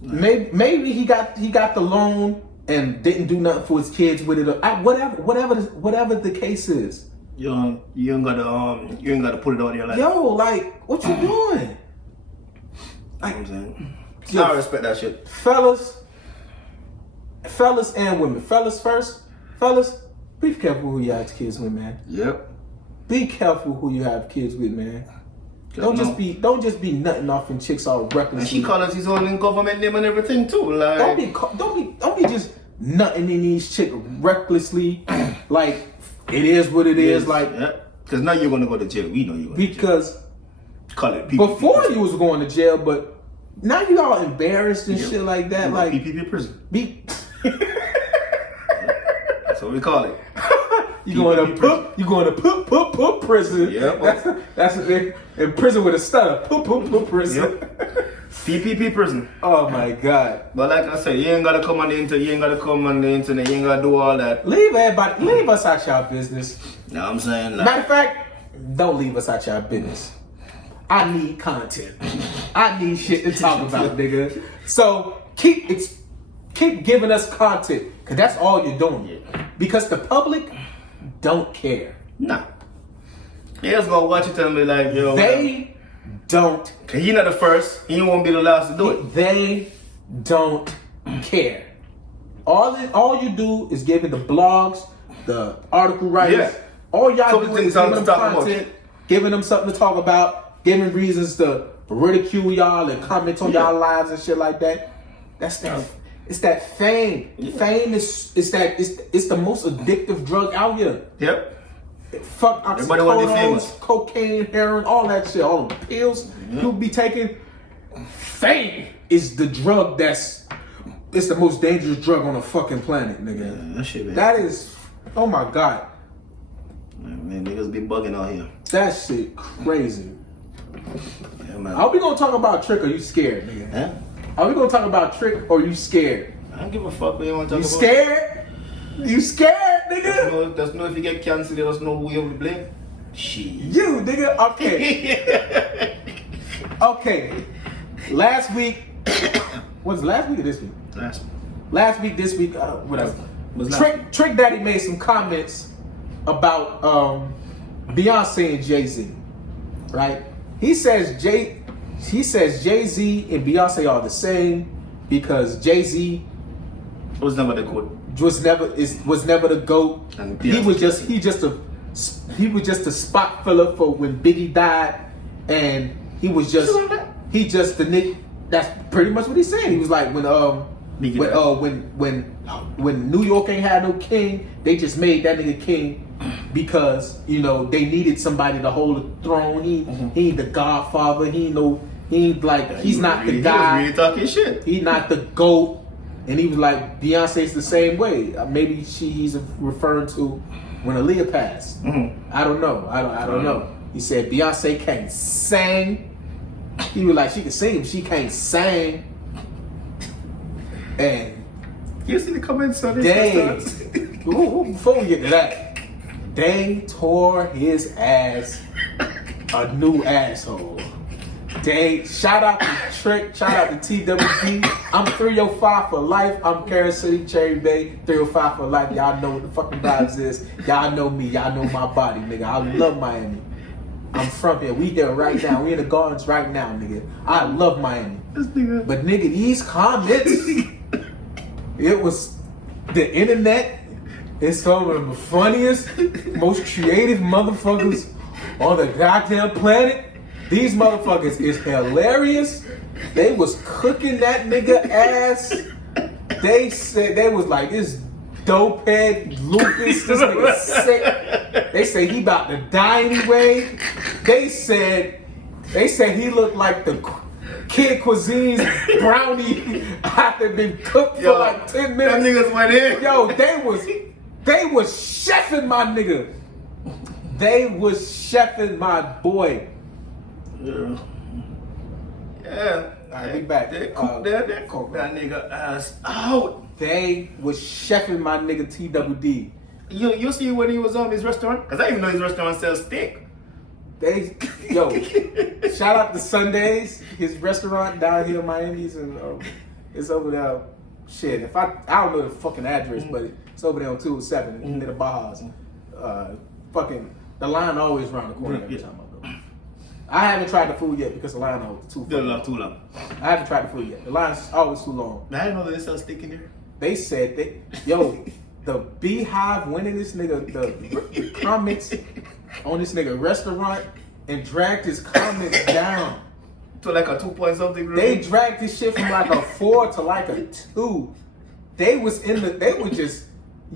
Maybe he got the loan and didn't do nothing for his kids with it. Or whatever the case is. You ain't gotta put it on your life. Yo, like, what you doing? Like, I'm saying. Yo, I respect that shit. Fellas and women. Fellas first. Fellas, be careful who you have kids with, man. Yep. Be careful who you have kids with, man. Don't just be nutting off in chicks all recklessly. And she call us his own government name and everything too. Like, don't be just nutting in these chicks recklessly. Like, it is what it is. Like, yeah. Because now you're gonna go to jail. We know you're going to jail. Because Call it PPP before prison. you was going to jail, but now you all embarrassed and shit like that. You're Like, PPP prison. be That's what we call it. you going to poop prison. Yep. That's in prison with a stutter. Poop prison. Yep. PPP prison. Oh my God. But like I said, you ain't gotta come on the internet. You ain't gotta come on the internet. You ain't gotta do all that. Leave us out y'all business. You know what I'm saying? Like, Matter of fact, don't leave us out y'all business. I need content. I need shit to talk about, nigga. So keep giving us content, cause that's all you're doing. Because the public don't care. nah. They just gonna watch it and be like, yo. They don't. Cause he not the first. He won't be the last to do it. They don't care. All you do is giving the blogs, the article writers, Yeah. all y'all Something do is to giving them talk about. content, giving them something to talk about, giving reasons to ridicule y'all and comment on y'all lives and shit like that. That's that. It's that fame. Yeah. Fame is the most addictive drug out here. Yep. Fuck Everybody wanna be oxycodones, famous. cocaine, heroin, all that shit, all the pills you'll be taking. Fame is the drug it's the most dangerous drug on the fucking planet, nigga. Yeah, that shit, man. That is, oh my God. Man, niggas be bugging out here. That shit crazy. Yeah, man. Are we gonna talk about Trick or you scared, nigga? Huh? Are we gonna talk about Trick or you scared? I don't give a fuck what you want to talk You about. scared? You scared, nigga? There's no if you get cancer, there's no who you will blame. Shit. You, nigga. Okay. Okay. Last week, was it last week or this week? Last week, this week, whatever. Trick Daddy made some comments about Beyonce and Jay-Z, right? He says Jay-Z and Beyonce are the same because Jay-Z was never the good. was never the GOAT. And He was just a spot filler for when Biggie died, and he just the Nick. That's pretty much what he's saying. He was like when when New York ain't had no king, they just made that nigga king because they needed somebody to hold the throne. He ain't the Godfather. He's not the guy. He was really talking shit. He not the GOAT. And he was like, Beyonce's the same way. Maybe he's referring to when Aaliyah passed. I don't know. I don't know. He said Beyonce can't sing. He was like, she can sing, but she can't sing. And you see the comments on this? Before we get to that, they tore his ass a new asshole. Shout out to Trick, shout out to TWD. I'm 305 for life. I'm Carol City, Cherry Bay, 305 for life. Y'all know what the fucking vibes is. Y'all know me. Y'all know my body, nigga. I love Miami. I'm from here. We here right now. We in the gardens right now, nigga. I love Miami. But nigga, these comments, it was the internet. It's some of the funniest, most creative motherfuckers on the goddamn planet. These motherfuckers is hilarious. They was cooking that nigga ass. They said they was like, this dope head lupus, this nigga sick. They say he about to die anyway. They said he looked like the Kid Cuisine's brownie after been cooked for like 10 minutes. Them niggas went in. Yo, they was chefing my nigga. They was chefing my boy. Yeah. Alright, we back. They cooked that nigga ass out. They was chefing my nigga TWD. You see when he was on his restaurant? Cause I didn't even know his restaurant sells steak. Shout out to Sundays, his restaurant down here in Miami, and it's over there. Shit, I don't know the fucking address, but it's over there on 207 in the Bajas. Fucking the line always around the corner every time I go. I haven't tried the food yet because the line is too long. I haven't tried the food yet. The line's always too long. I didn't know that they sell steak in there. They said the Beehive went in this nigga the comments on this nigga restaurant and dragged his comments down to like a 2 point something. They dragged this shit from like a 4 to like a 2. They were just,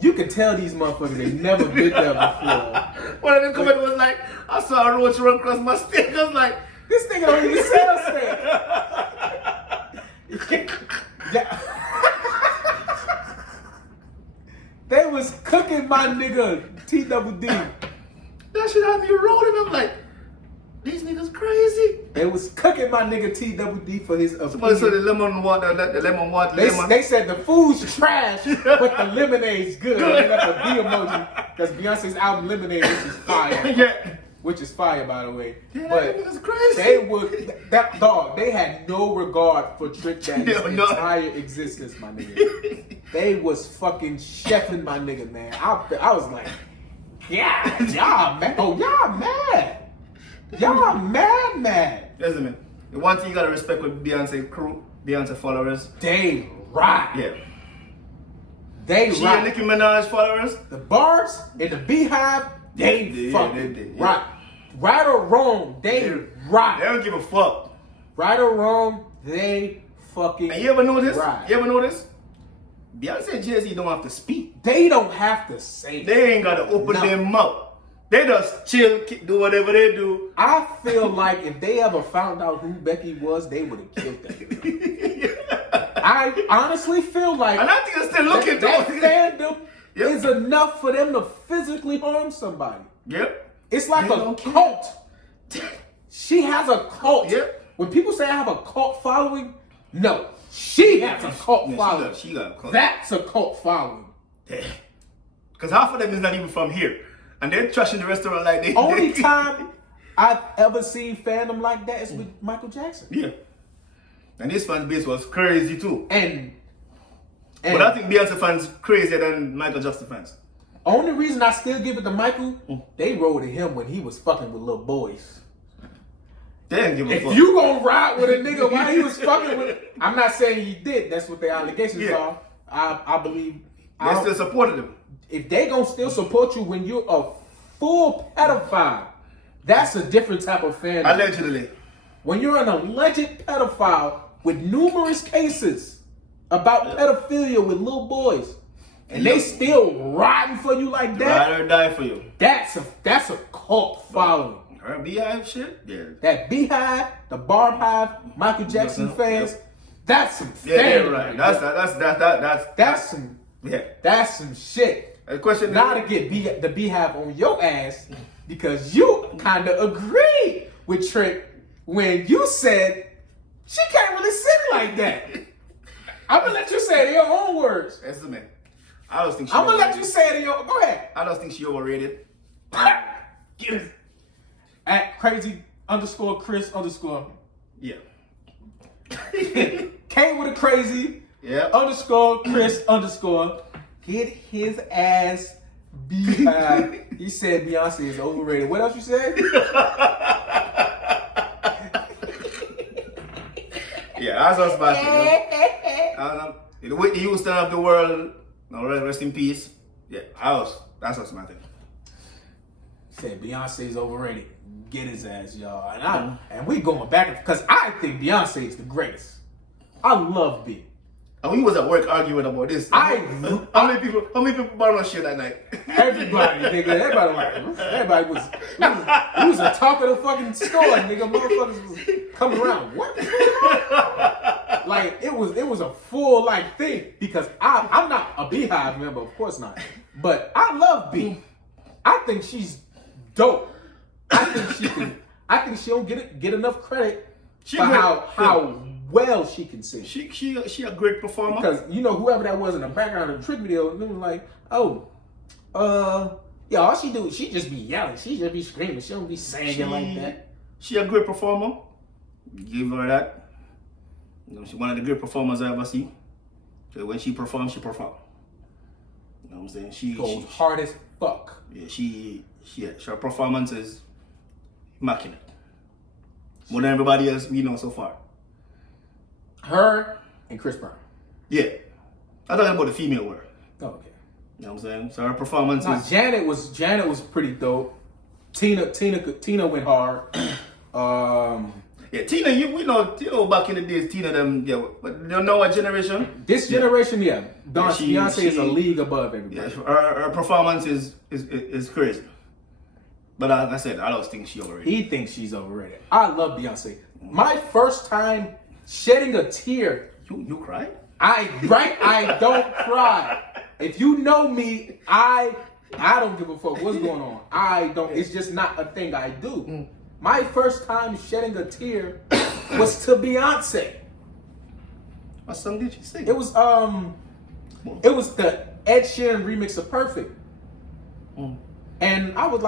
you could tell these motherfuckers they never been there before. One of them comments was like, I saw a roach run across my steak. I was like, this nigga don't even sell steak. They was cooking my nigga TWD. That shit had me rolling. I'm like, these niggas crazy. They was cooking my nigga TWD for his opinion. Somebody said the lemon water. They said the food's trash, but the lemonade's good. They got the B emoji. That's Beyonce's album Lemonade, which is fire. Yeah. Which is fire, by the way. Yeah, but that nigga's crazy. They had no regard for Trick Daddy's entire existence, my nigga. They was fucking chefing my nigga, man. I was like, yeah, y'all mad. Oh, y'all mad. Y'all mad. Listen, man. The one thing you gotta respect with Beyonce crew, Beyonce followers. They rock. Yeah. They she rock. and Nicki Minaj followers. The Barbs and the Beehive, they fucking rock. Right or wrong, they rock. They don't give a fuck. Right or wrong, they fucking And you ever notice? rock. You ever notice? Beyonce and Jay-Z don't have to speak. They don't have to say They ain't gotta open their mouth. They just chill, do whatever they do. I feel like if they ever found out who Becky was, they would have killed that. I honestly feel like, and I think they're still looking that fandom is enough for them to physically harm somebody. Yep. It's like a cult. She has a cult. Yep. When people say I have a cult following, no. She has a cult following. She got a cult. That's a cult following. Because half of them is not even from here. And they're trashing the restaurant like they Only time I've ever seen fandom like that is with Michael Jackson. Yeah. And this fan base was crazy too. And but I think Beyonce fans crazier than Michael Jackson fans. Only reason I still give it to Michael, they rolled at him when he was fucking with little boys. They didn't give a fuck. If you gonna ride with a nigga while he was fucking with, I'm not saying he did. That's what the allegations are. I believe they still supported him. If they gonna still support you when you're a full pedophile, that's a different type of fan. Allegedly. When you're an alleged pedophile with numerous cases, about pedophilia with little boys, and they still riding for you like that. Ride or die for you. That's a cult following. Her beehive shit? Yeah. That Beehive, the Barb Hive, Michael Jackson fans, that's some Yeah, fans. right. That's some yeah. that's some shit. The question Now to get the Beehive on your ass because you kind of agreed with Trick when you said she can't really sing like that. I'm gonna let you say it in your own words. That's the man. I don't think she I'm gonna let overrated. you say it in your. Go ahead. I don't think she overrated. At crazy_Chris_. Yeah. Came with a crazy Yeah. _Chris_. Get his ass behind. He said Beyonce is overrated. What else you said? Yeah, that's what's about it. The Whitney Houston of the world, rest in peace. Yeah, that's what's matter. Said Beyonce is overrated. Get his ass, y'all. And we going back because I think Beyonce is the greatest. I love B. And we was at work arguing about this. How many people bought on shit that night? Everybody, nigga. Everybody was a talk of the fucking store, nigga. Motherfuckers was coming around. What? Like it was a full like thing because I'm not a Beehive member, of course not. But I love B. I think she's dope. I think she don't get enough credit for how well she can sing. She a great performer. Because whoever that was in the background of the trick video, they was like, all she do, she just be yelling, she just be screaming, she don't be singing like that. She a great performer. Give her that. She's one of the great performers I ever see. So when she performs, she performs. You know what I'm saying? She goes hard as fuck. Yeah, her performance is immaculate. More than everybody else we know so far. Her and Chris Brown. Yeah. I'm talking about the female world. Oh, okay. You know what I'm saying? So her performance is... Janet was pretty dope. Tina went hard. Yeah, Tina, we know back in the days, Tina them, yeah, but you know what generation? This generation, yeah. Beyonce is a league above everybody. Yeah, her performance is crazy. But like I said, I don't think she's overrated. He thinks she's overrated. I love Beyonce. My first time shedding a tear. You cried? I don't cry. If you know me, I don't give a fuck what's going on. I don't. It's just not a thing I do. My first time shedding a tear was to Beyonce. What song did she sing? It was the Ed Sheeran remix of Perfect. And I was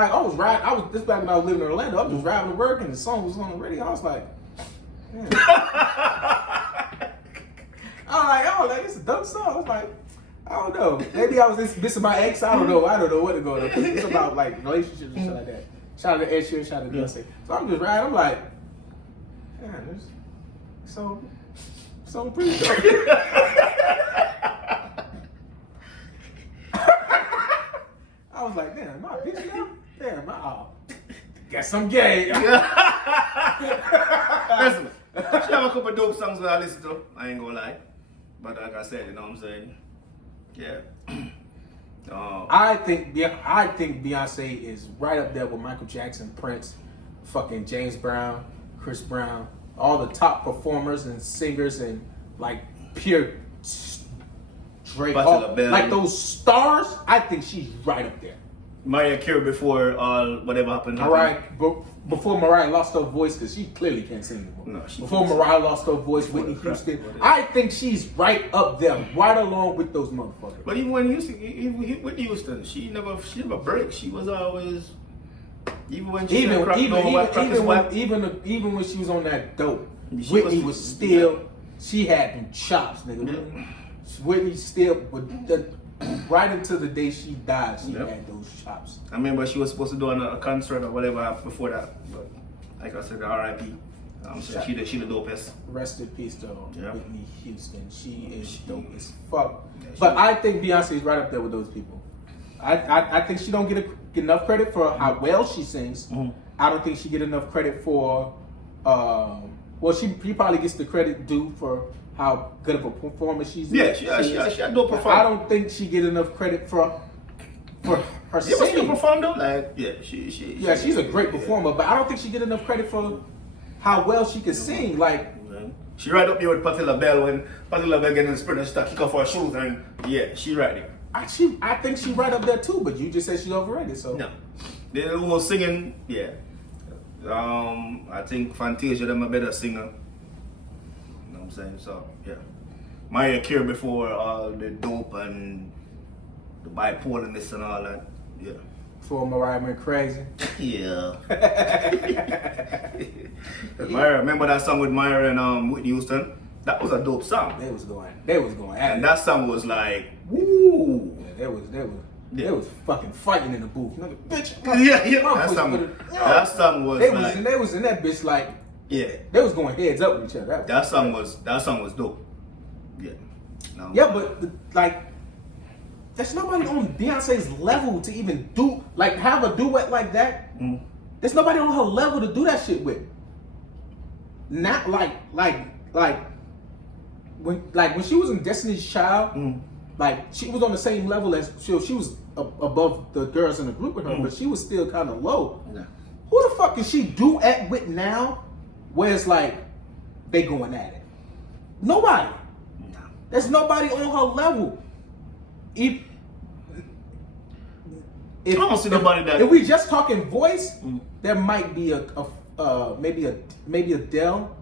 this back when I was living in Orlando. I was just driving to work and the song was on the radio. I was like, man. I was like, it's a dope song. I was like, I don't know. Maybe I was missing my ex. I don't know what to go to. It's about like relationships and shit like that. Shout out to Ed Sheeran, shout out to Beyonce. So I'm just riding. I'm like, man, so pretty dope. I was like, damn, my bitch now? Damn, guess I'm gay. Listen, she have a couple dope songs that I listen to. I ain't gonna lie. But like I said, you know what I'm saying? Yeah. I think Beyonce is right up there with Michael Jackson, Prince, fucking James Brown, Chris Brown, all the top performers and singers and like pure Drake, like those stars. I think she's right up there. Mariah Carey before whatever happened. Before Mariah lost her voice, because she clearly can't sing anymore. No, before Mariah lost her voice, Whitney Houston. I think she's right up there, right along with those motherfuckers. But even when Whitney Houston, she never break. She was always even when she even when she was on that dope, Whitney was still she had them chops, nigga. Yeah. Whitney still right until the day she died, she had those chops. I remember she was supposed to do a concert or whatever before that, but like I said, R.I.P. So she the dopest. Rest in peace to Whitney Houston. She is dope as fuck. But I think Beyonce is right up there with those people. I think she don't get enough credit for how well she sings. Mm-hmm. I don't think she get enough credit for. She probably gets the credit due for how good of a performer she's. Yeah, she a dope But performer. I don't think she get enough credit for her Yeah, but she singing. performed though. Like, Yeah, she's a great performer, but I don't think she get enough credit for how well she can sing. Like, she right up there with Patti LaBelle when Patti LaBelle getting in the sprint and stuff, kick off her shoes, and yeah, she right there. I think she right up there too, but you just said she's overrated. So No, the whole singing, yeah. I think Fantasia them a better singer. You know what I'm saying? So yeah, Mariah Carey before all the dope and the bipolarness and all that. Yeah. for Mariah went crazy. Yeah. Myra, remember that song with Myra and Whitney Houston? That was a dope song. They was going at And it. that song was like, woo. Yeah, they was fucking fighting in the booth. Nigga, bitch. Yeah. my That pussy song, better- that song was They like, was in that bitch like yeah. they was going heads up with each other. That song was dope. Yeah. No. Yeah, but like, there's nobody on Beyonce's level to even do like have a duet like that. There's nobody on her level to do that shit with. Not like when she was in Destiny's Child, like she was on the same level as she was above the girls in the group with her, but she was still kind of low. Yeah. Who the fuck can she duet with now? Where it's like they going at it. Nobody. There's nobody on her level. If I don't see nobody that. If we just talking voice, there might be maybe Adele.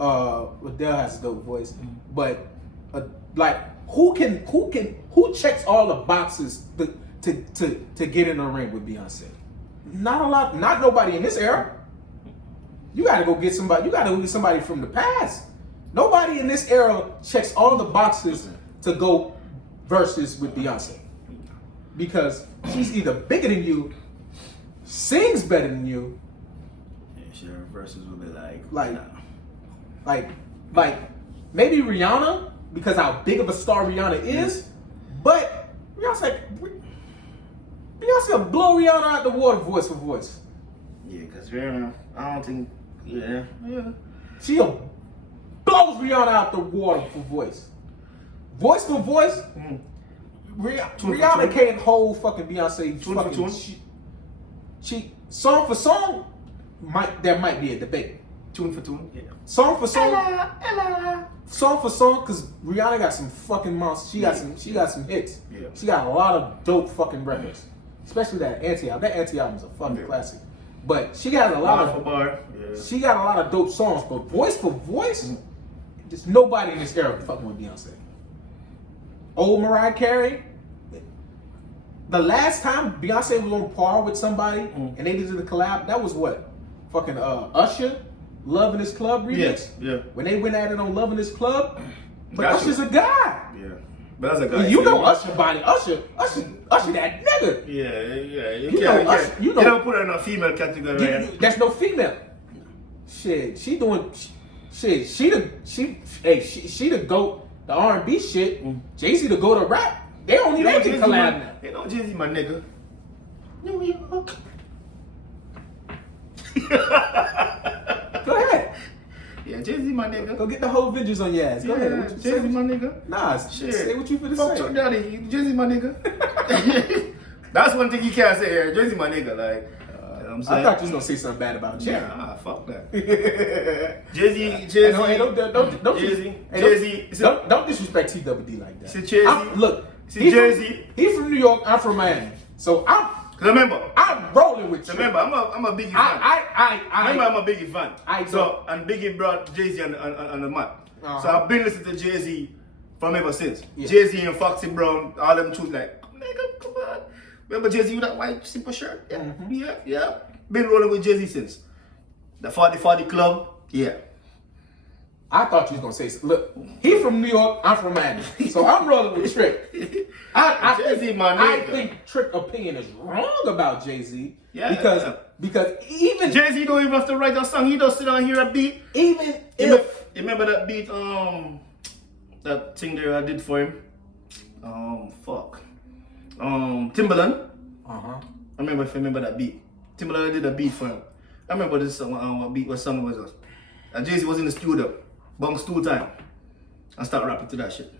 Adele has a dope voice, but like who checks all the boxes to get in the ring with Beyonce? Not a lot. Not nobody in this era. You gotta go get somebody. You gotta go get somebody from the past. Nobody in this era checks all the boxes to go versus with Beyonce. Because she's either bigger than you, sings better than you. Yeah, sure, verses will be like Maybe Rihanna, because how big of a star Rihanna is, but Beyonce will blow Rihanna out the water voice for voice. Yeah, because Rihanna, I don't think, yeah. She'll blows Rihanna out the water for voice. Voice for voice, Rihanna can't hold fucking Beyonce. Tune for tune? She song for song, there might be a debate. Tune for tune? Yeah. Song for song, Ella. song for song, because Rihanna got some fucking monsters. She got some hits. Yeah. She got a lot of dope fucking records, especially that anti-album. That anti-album is a fucking classic. But she got a lot Bar for of bar. Yeah. she got a lot of dope songs. But voice for voice, there's nobody in this era fucking with Beyonce. Old Mariah Carey. The last time Beyonce was on par with somebody and they did the collab, that was what? Fucking Usher, Love in This Club remix. Yeah. When they went at it on Love in This Club, but Gotcha. Usher's a guy. Yeah. But that's a guy. You know Usher body, Usher that nigga. Yeah. You You can't, know Usher- you know- you don't put her in a female category. Right? That's no female. Shit, she the GOAT, the R&B shit. Jay-Z the GOAT of rap. They don't need anything collab now. You know Jay-Z, my nigga. New York. Go ahead. Yeah, Jay-Z, my nigga. Go get the whole Avengers on your ass. Go ahead. What you- say Jay-Z, what my you- nigga. Nah, Shit. say what you finna Fuck say. your daddy. Jay-Z, my nigga. That's one thing you can't say here. Jay-Z, my nigga. Like, you know what I'm saying? I thought you was gonna say something bad about Jay. Nah, fuck that. Hey, Jay-Z. don't Jay-Z. don't disrespect TWD like that. See, Jay-Z. Look, See, he's Jay-Z. He's from New York. I'm from Miami. So I'm rolling with you. Remember, I'm a Biggie fan. Remember, I'm a Biggie fan. And Biggie brought Jay-Z on the map. So I've been listening to Jay-Z from ever since. Yeah. Jay-Z and Foxy Brown, all them tunes like, nigga, come on. Remember Jay-Z with that white simple shirt? Yeah. Yeah. Been rolling with Jay-Z since. The 40-40 Club, yeah. I thought you was gonna say, look, he from New York, I'm from Miami. So I'm rolling with Trick. Jay-Z, my I nigga. think Trick's opinion is wrong about Jay-Z. Yeah. Because even Jay-Z don't even have to write a song. He just sit down here a beat. even if Remember that beat, that thing there I did for him? Timbaland. uh-huh. I remember if you remember that beat. Timbaland did a beat for him. I remember this song, what beat, what song was it? And Jay-Z was in the studio. bounce 2 times and start rapping to that shit.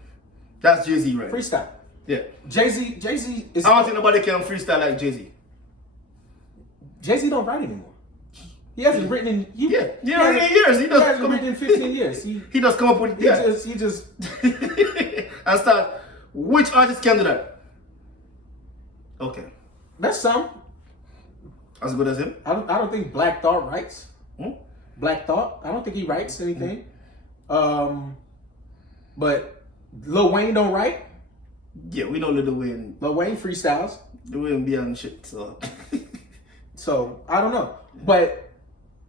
That's Jay-Z, right? Freestyle. Yeah. Jay-Z is. I don't think nobody can freestyle like Jay-Z. Jay-Z don't write anymore. He hasn't written in years. He hasn't does written in 15 years. He does come up with He just and start. Which artist can do that? Okay. that's some. As good as him? I don't think Black Thought writes. Hmm? Black Thought. I don't think he writes anything. But Lil Wayne don't write. Yeah, we know Lil Wayne. Lil Wayne freestyles. Lil Wayne be on shit, so. So I don't know. But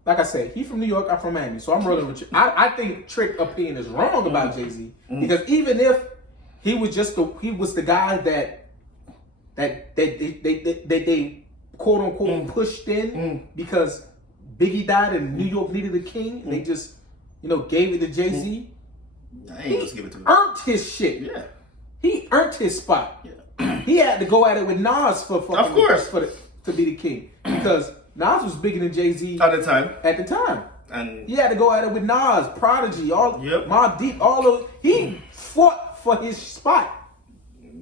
like I said, he from New York, I'm from Miami. So I'm rolling with you. I think Trick opinion is wrong about Jay-Z. Because even if he was the guy that they quote unquote pushed in because Biggie died and New York needed a king, they just gave it to Jay-Z. I ain't just give it to him. Earned his shit. Yeah. He earned his spot. Yeah. He had to go at it with Nas Of course. to be the king because Nas was bigger than Jay-Z At the time. at the time. And He had to go at it with Nas, Prodigy, Yep. Mobb Deep, all those. He fought for his spot.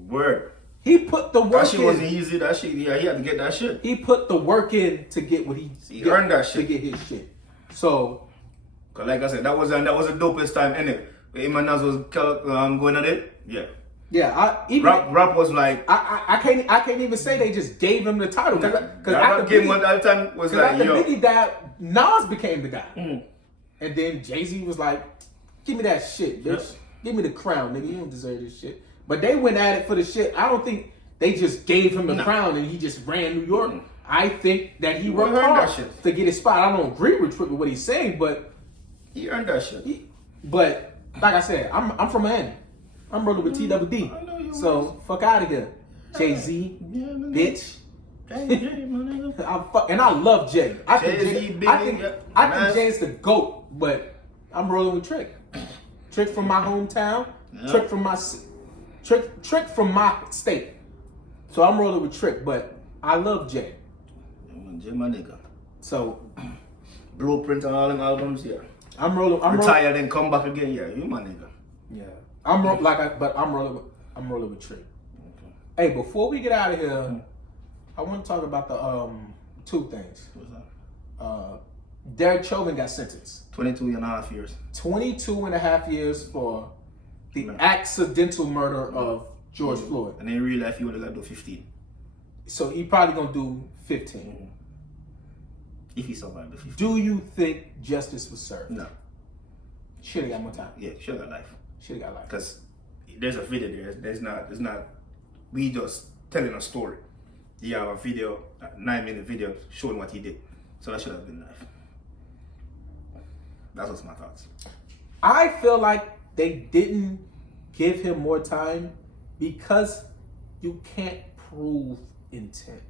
word. He put the That work shit in. wasn't easy. That shit, yeah, he had to get that shit. He put the work in to get what he earned that shit. to get his shit. So Cause like I said, that was the dopest time anyway. When him and Nas was going at it. Yeah. yeah, Rap was like. I can't even say they just gave him the title because Rap game one at the time was like, after yo. Biggie died, Nas became the guy, and then Jay-Z was like, "Give me that shit, bitch. Give me the crown, nigga. You don't deserve this shit." But they went at it for the shit. I don't think they just gave him the crown and he just ran New York. I think that he worked earned hard that shit. to get his spot. I don't agree with Trick with what he's saying, but He earned that shit. but like I said, I'm from Miami. I'm rolling with TWD. I know you So fuck out of here, Jay-Z, bitch. And I love Jay. I think Jay's the GOAT, but I'm rolling with Trick. Trick from my hometown. Yeah. Trick from my Trick from my state. So I'm rolling with Trick, but I love Jay. Jay, my nigga. So Blueprint on all them albums, yeah. I'm rolling. Retire, then come back again, yeah. You my nigga. Yeah, I'm rolling with Trick. Okay. Hey, before we get out of here, I want to talk about the two things. What's that? Derek Chauvin got sentenced 22 and a half years. 22 and a half years for the accidental murder of George Floyd. And in real life, he would have got to 15. So he probably gonna do 15. If he survived the 15. Do you think justice was served? No. Should have got more time. Yeah, should have got life. Should have got life. Because there's a video there. There's not. We just telling a story. You have a video, a 9-minute video showing what he did. So that should have been life. That's what's my thoughts. I feel like they didn't give him more time because you can't prove intent.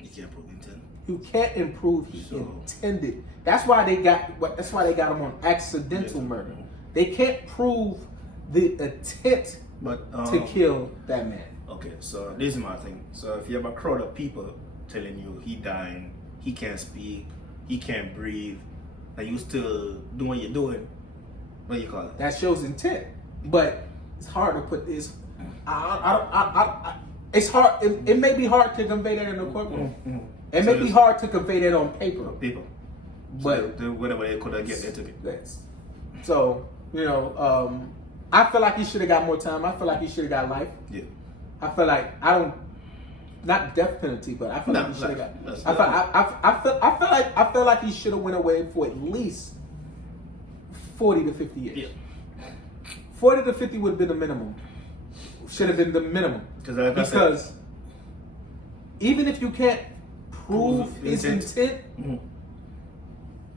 You can't prove intent. You can't improve he intended. That's why they got him on accidental murder. They can't prove the intent to kill that man. Okay, so this is my thing. So if you have a crowd of people telling you he dying, he can't speak, he can't breathe, and you still doing what you're doing, what do you call it? That shows intent. But it's hard to put this. It's hard. It may be hard to convey that in the courtroom. It may be hard to convey that on paper. People. But so whatever they could have get, they took it. So, I feel like he should have got more time. I feel like he should have got life. Yeah. I feel like not death penalty, but I feel like he should have got. I feel like he should have went away for at least 40 to 50 years. Yeah. 40 to 50 would have been the minimum. Should have been the minimum. Because even if you can't prove his intent,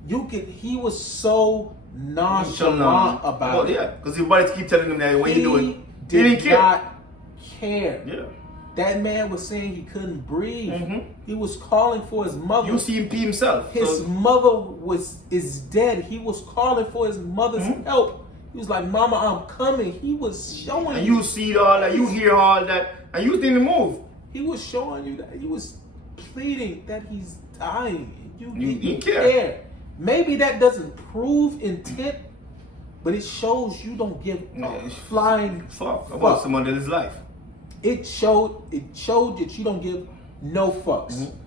he was so nonchalant about it. Yeah, because everybody keep telling him that what you doing. He did not care. Yeah. That man was saying he couldn't breathe. He was calling for his mother. You see him pee himself. His mother is dead. He was calling for his mother's help. He was like, "Mama, I'm coming." He was showing and you see all that, you hear all that, and you didn't move. He was showing you that he was pleading that he's dying. You didn't care. maybe that doesn't prove intent, but it shows you don't give a flying fuck about someone else's life. It showed that you don't give no fucks. Mm-hmm.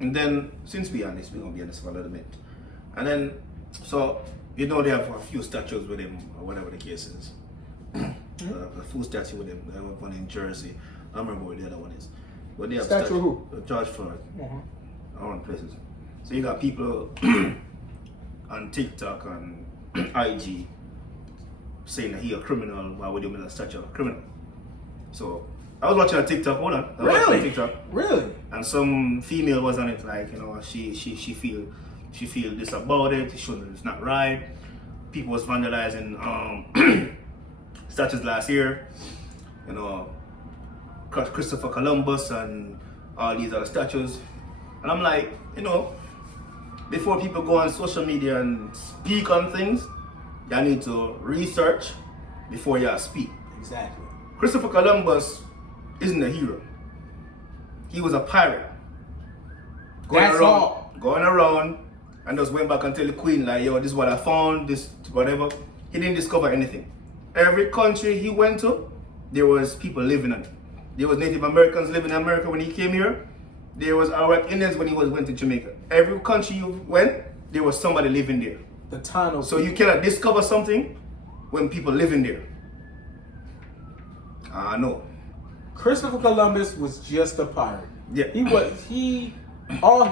And then, since we're gonna be honest for a little bit. And then, so you know they have a few statues with him or whatever the case is. A full statue with him. They have one in Jersey. I don't remember where the other one is. But they have Statue of who? George Floyd. Around places. So you got people on TikTok and IG saying that he a criminal. Why would you make a statue of a criminal? So I was watching a TikTok. Hold on. I was watching a TikTok. Really? And some female was on it, like, you know, she feel this about it. It's not right. People was vandalizing statues last year. You know, Christopher Columbus and all these other statues. And I'm like, you know, before people go on social media and speak on things, you need to research before you speak. Exactly. Christopher Columbus isn't a hero. He was a pirate. Going around and just went back and tell the queen, like, yo, this is what I found, this whatever. He didn't discover anything. Every country he went to, there was people living in it. There was Native Americans living in America when he came here. There was Iraq Indians when he went to Jamaica. Every country you went, there was somebody living there. The tunnel. So you cannot discover something when people live in there. No. Christopher Columbus was just a pirate. Yeah. All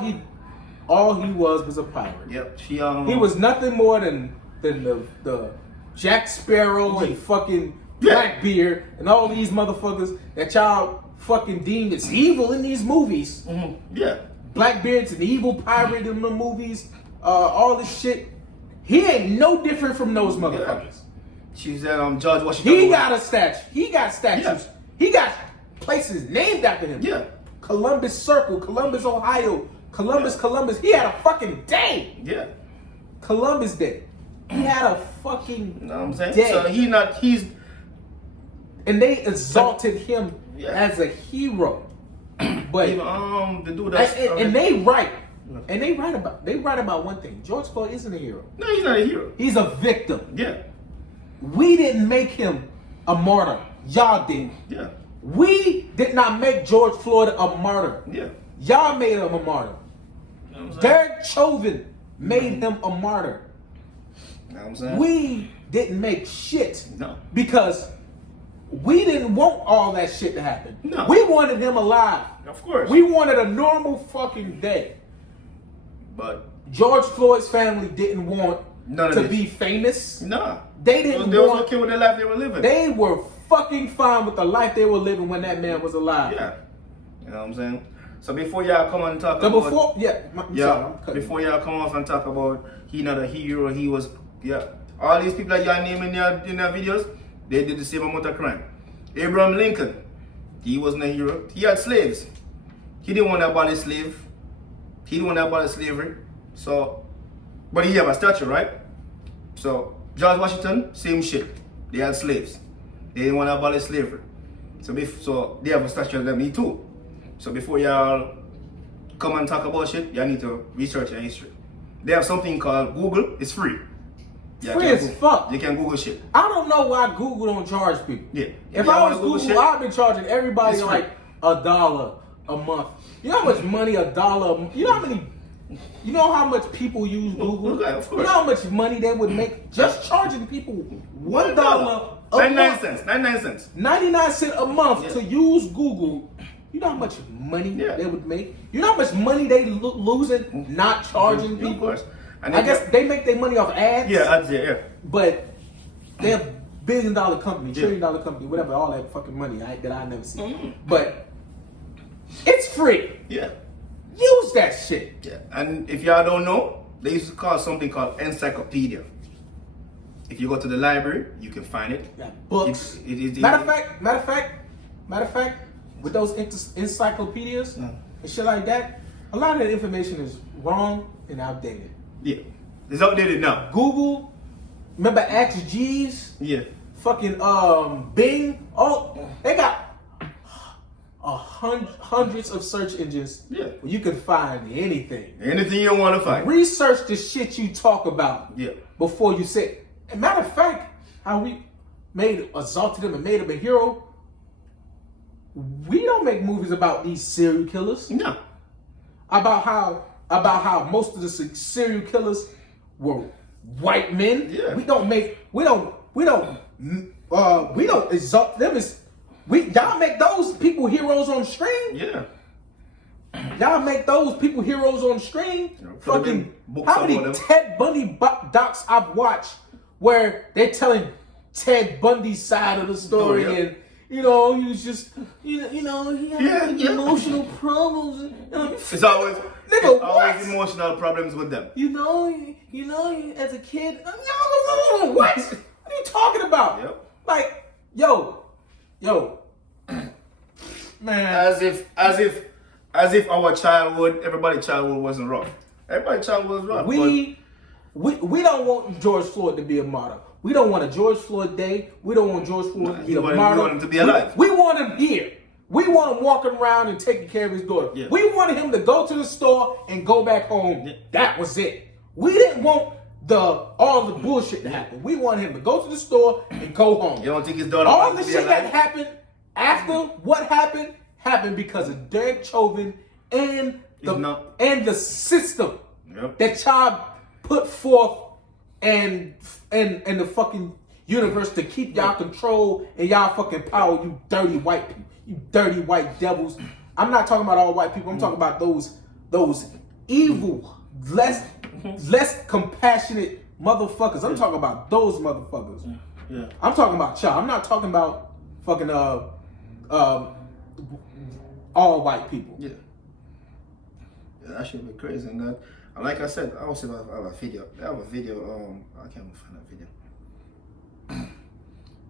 he was a pirate. Yep. He was nothing more than the Jack Sparrow and fucking Blackbeard and all these motherfuckers that y'all fucking deem as evil in these movies. Mm-hmm. Yeah. Blackbeard's an evil pirate in the movies. All this shit. He ain't no different from those motherfuckers. Yeah. She's George Washington. He got a statue. He got statues. Yeah. He got places named after him. Yeah. Columbus Circle, Columbus, Ohio, Columbus. He had a fucking day. Yeah. Columbus Day. He had a fucking You know what I'm saying? day. So he's and they exalted him Yeah. as a hero. But even, the dude that's and they write. And they write about one thing. George Floyd isn't a hero. No, he's not a hero. He's a victim. Yeah. We didn't make him a martyr. Y'all did. Yeah. We did not make George Floyd a martyr. Yeah. Y'all made him a martyr. You know what I'm saying? Derek Chauvin made him a martyr. You know what I'm saying? We didn't make shit. No. Because we didn't want all that shit to happen. No. We wanted him alive. Of course. We wanted a normal fucking day. But George Floyd's family didn't want none of to this. be famous. Nah. They didn't They was want. okay with the life they were living. They were fucking fine with the life they were living when that man was alive. Yeah. You know what I'm saying? So before y'all come and talk So about before, before y'all come off and talk about he not a hero, he was all these people that y'all name in their videos, they did the same amount of crime. Abraham Lincoln, he wasn't a hero. He had slaves. He didn't want to abolish slavery. So, but he have a statue, right? So George Washington, same shit. They had slaves. They didn't want to abolish slavery. So they have a statue of them, me too. So before y'all come and talk about shit, y'all need to research your history. They have something called Google. It's free. Free as fuck. You can Google shit. I don't know why Google don't charge people. Yeah. If I was Google, I've been charging everybody like $1 a month. You know how much money $1? You know how much people use Google? Okay, of course. You know how much money they would make just charging people $1 a 99 month. cents. 99 cents. 99 cents a month Yeah. to use Google. You know how much money Yeah. they would make? You know how much money they losing not charging Of people? course. And I guess they make their money off ads. Yeah. But they're a billion-dollar company, Yeah. trillion-dollar company, whatever, all that fucking money that I never see. Mm-hmm. But it's free. Yeah. Use that shit. Yeah. And if y'all don't know, they used to call something called encyclopedia. If you go to the library, you can find it. Yeah, books. It- Matter of fact, with those encyclopedias and shit like that, a lot of that information is wrong and outdated. Yeah. It's updated now. Google, remember Ask Jeeves? Yeah. Fucking Bing. Oh, they got hundreds of search engines where you can find anything. Anything you want to find. Research the shit you talk about before you say it. And matter of fact, how we exalted him and made him a hero. We don't make movies about these serial killers. No. About how most of the serial killers were white men. Yeah. We don't exalt them as y'all make those people heroes on the screen. Yeah. Y'all make those people heroes on the screen. Fucking how many Ted Bundy docs I've watched where they're telling Ted Bundy's side of the story and he was just he had emotional problems. It's always emotional problems with them. As a kid, what? What are you talking about? Yep. Like, yo, man. As if our childhood, everybody's childhood wasn't rough. Everybody's childhood was rough. We don't want George Floyd to be a martyr. We don't want a George Floyd Day. We don't want George Floyd to be a martyr. We want him to be alive. We want him here. We want him walking around and taking care of his daughter. Yeah. We wanted him to go to the store and go back home. Yeah. That was it. We didn't want all the bullshit to happen. We wanted him to go to the store and go home. You don't think his daughter all the shit that happened after what happened because of Derek Chauvin and the system that y'all put forth and the fucking universe to keep y'all control and y'all fucking power, you dirty white people, you dirty white devils. I'm not talking about all white people. I'm talking about those evil, less compassionate motherfuckers. I'm talking about those motherfuckers. Yeah. I'm talking about y'all. I'm not talking about fucking all white people. Yeah. That should be crazy. And that, like I said, I also have a video. I have a video. I can't find that video.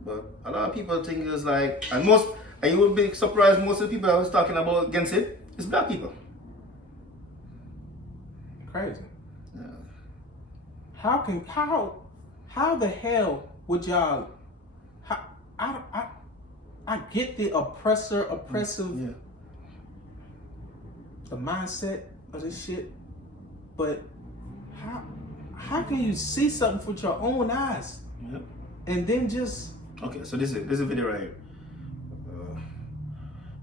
But a lot of people think it's like, and you would be surprised, most of the people I was talking about against it is black people. Crazy. Yeah. How the hell would y'all? I get the oppressive, the mindset of this shit, but how can you see something with your own eyes and then just? Okay, so this is a video right here.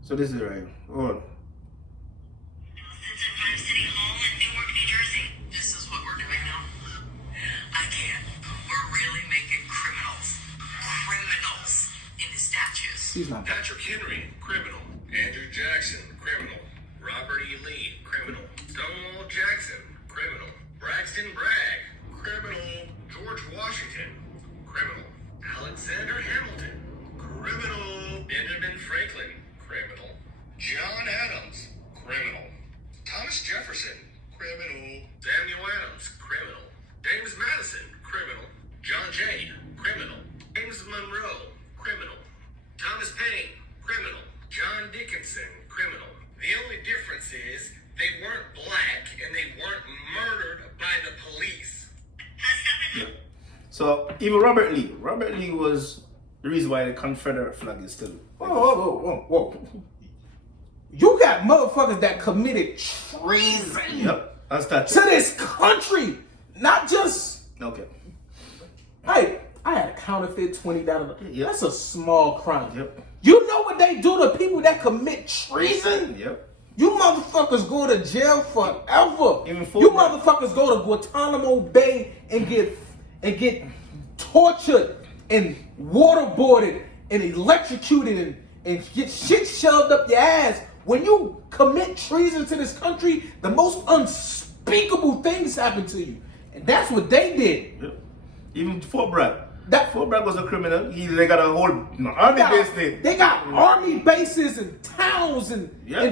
So this is it right here. Hold on. Empire City Hall in Newark, New Jersey. This is what we're doing now. I can't. We're really making criminals into statues. Patrick Henry, criminal. Andrew Jackson, criminal. Robert E. Lee, criminal. Stonewall Jackson, criminal. Braxton Bragg, criminal. George Washington, criminal. Alexander Hamilton, criminal. Benjamin Franklin, criminal. John Adams, criminal. Thomas Jefferson, criminal. Samuel Adams, criminal. James Madison, criminal. John Jay, criminal. James Monroe, criminal. Thomas Paine, criminal. John Dickinson, criminal. The only difference is they weren't black and they weren't murdered by the police. So even Robert Lee was the reason why the Confederate flag is still. Whoa. You got motherfuckers that committed treason. Yep, that's that. To this country, not just. Okay. Hey, I had a counterfeit $20. Yep. That's a small crime. Yep. You know what they do to people that commit treason? Yep. You motherfuckers go to jail forever. Even you motherfuckers go to Guantanamo Bay and get tortured and waterboarded and electrocuted and get shit shoved up your ass. When you commit treason to this country, the most unspeakable things happen to you. And that's what they did. Yep. Even Fort Bragg. Fort Bragg was a criminal. They got a whole army base there. They got army bases and towns and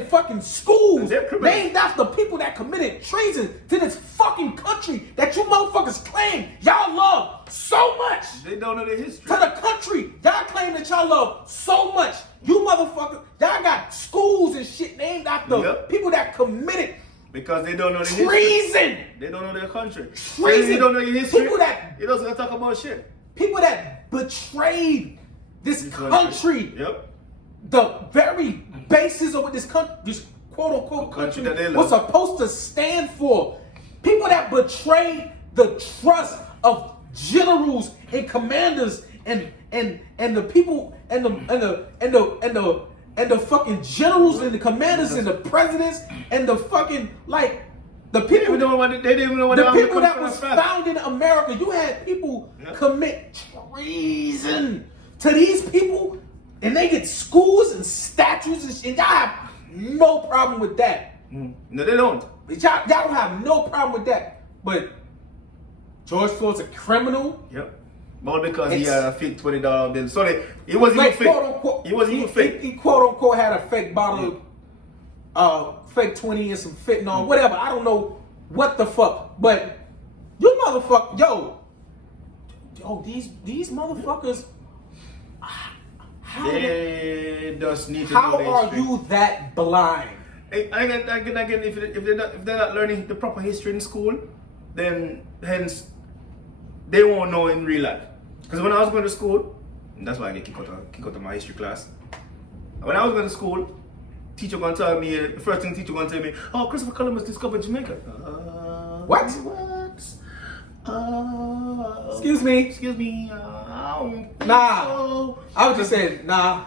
fucking schools named after people that committed treason to this fucking country that you motherfuckers claim y'all love so much. They don't know the history. To the country y'all claim that y'all love so much. You motherfuckers, y'all got schools and shit named after people that committed because they don't know the treason. History. They don't know their country. Treason. They don't know your history. People that they don't talk about shit. People that betrayed this country. Yep. the very basis of what this country, this quote unquote Country country that they was love. supposed to stand for. People that betrayed the trust of generals and commanders and the people and the fucking generals and the commanders and the presidents and the fucking like the They people didn't even know what they didn't even know what the they people that was found. founding America. You had people Yeah. commit treason to these people, and they get schools and statues and shit. Y'all have no problem with that. No, they don't. Y'all don't have no problem with that. But George Floyd's a criminal. Yep. All because he It's- had a fake $20 bill. So it wasn't Like, even fake. quote unquote, It wasn't even fake. He quote unquote had a fake bottle of fake 20 and some fentanyl, whatever. I don't know what the fuck. But you motherfucker, yo, these motherfuckers. How, They just need to how know their are history. you that blind? Again, if they're not learning the proper history in school, then hence they won't know in real life. Because when I was going to school, and that's why I get kicked out of my history class. When I was going to school, teacher gonna tell me, the first thing teacher gonna tell me, oh, Christopher Columbus discovered Jamaica. What? Excuse me. Excuse me. I don't think Nah. so. I was just saying, nah.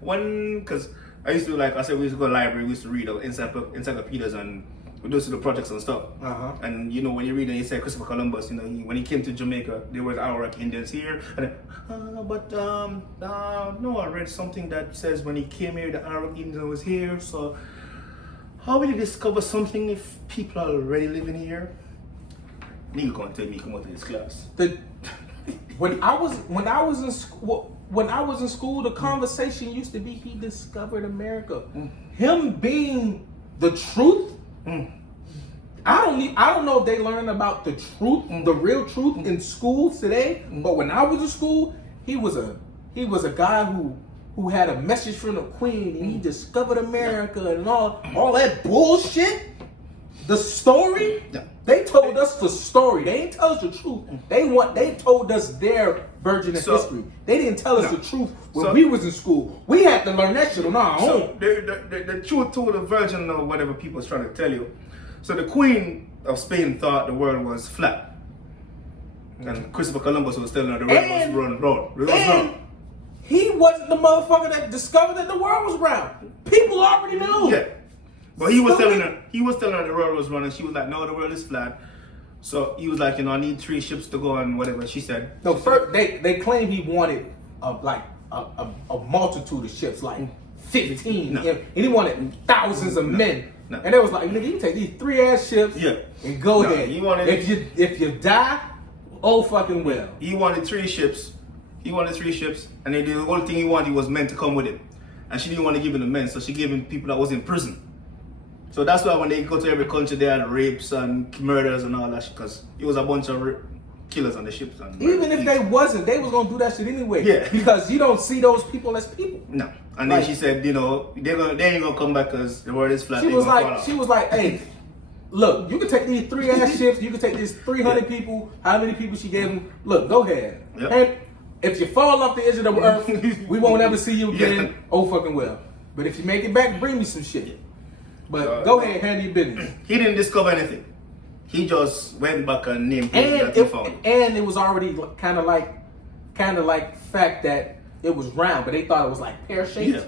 Because I used to, like I said, we used to go to the library, we used to read encyclopedias and we do the projects and stuff. Uh-huh. And you know, when you read and you say Christopher Columbus, you know, when he came to Jamaica, there were Arawak Indians here. And no, I read something that says when he came here, the Arawak Indian was here. So how will you discover something if people are already living here? Nigga gonna tell me come out to this class. When I was in school, the conversation used to be he discovered America. Him being the truth. I don't know if they learn about the truth, the real truth in schools today. But when I was in school, he was a guy who had a message from the Queen and he discovered America and all that bullshit. The story. Yeah. They told us the story. They didn't tell us the truth. They told us their version of history. They didn't tell us the truth when we was in school. We had to learn that shit on our So own. the truth to the version of whatever people was trying to tell you. So the Queen of Spain thought the world was flat. And Christopher Columbus was telling her the world was round. And he wasn't the motherfucker that discovered that the world was round. People already knew. Yeah. But he was telling her the world was round, and she was like, no, the world is flat. So he was like, I need 3 ships to go on whatever she said. No, first they claim he wanted a multitude of ships, like 15, No. and he wanted thousands of men. No. And they was like, nigga, you take these 3 ass ships, and go No, ahead. he wanted- if you die, oh fucking well. He wanted 3 ships. And then the only thing he wanted was men to come with him. And she didn't want to give him the men, so she gave him people that was in prison. So that's why when they go to every country, they had rapes and murders and all that shit, because it was a bunch of killers on the ships. And Even if they wasn't, they was gonna do that shit anyway. Yeah. Because you don't see those people as people. No. And then she said, they ain't gonna come back because the world is flat. She They was gonna fall like, off. hey, look, you can take these 3 ass ships, you can take these 300 people, how many people she gave them, look, go ahead. Yep. And if you fall off the edge of the earth, we won't ever see you again, Yeah. oh fucking well. But if you make it back, bring me some shit. But go ahead, handle your business. He didn't discover anything. He just went back and named things that he found. And it was already kind of like fact that it was round, but they thought it was like pear-shaped.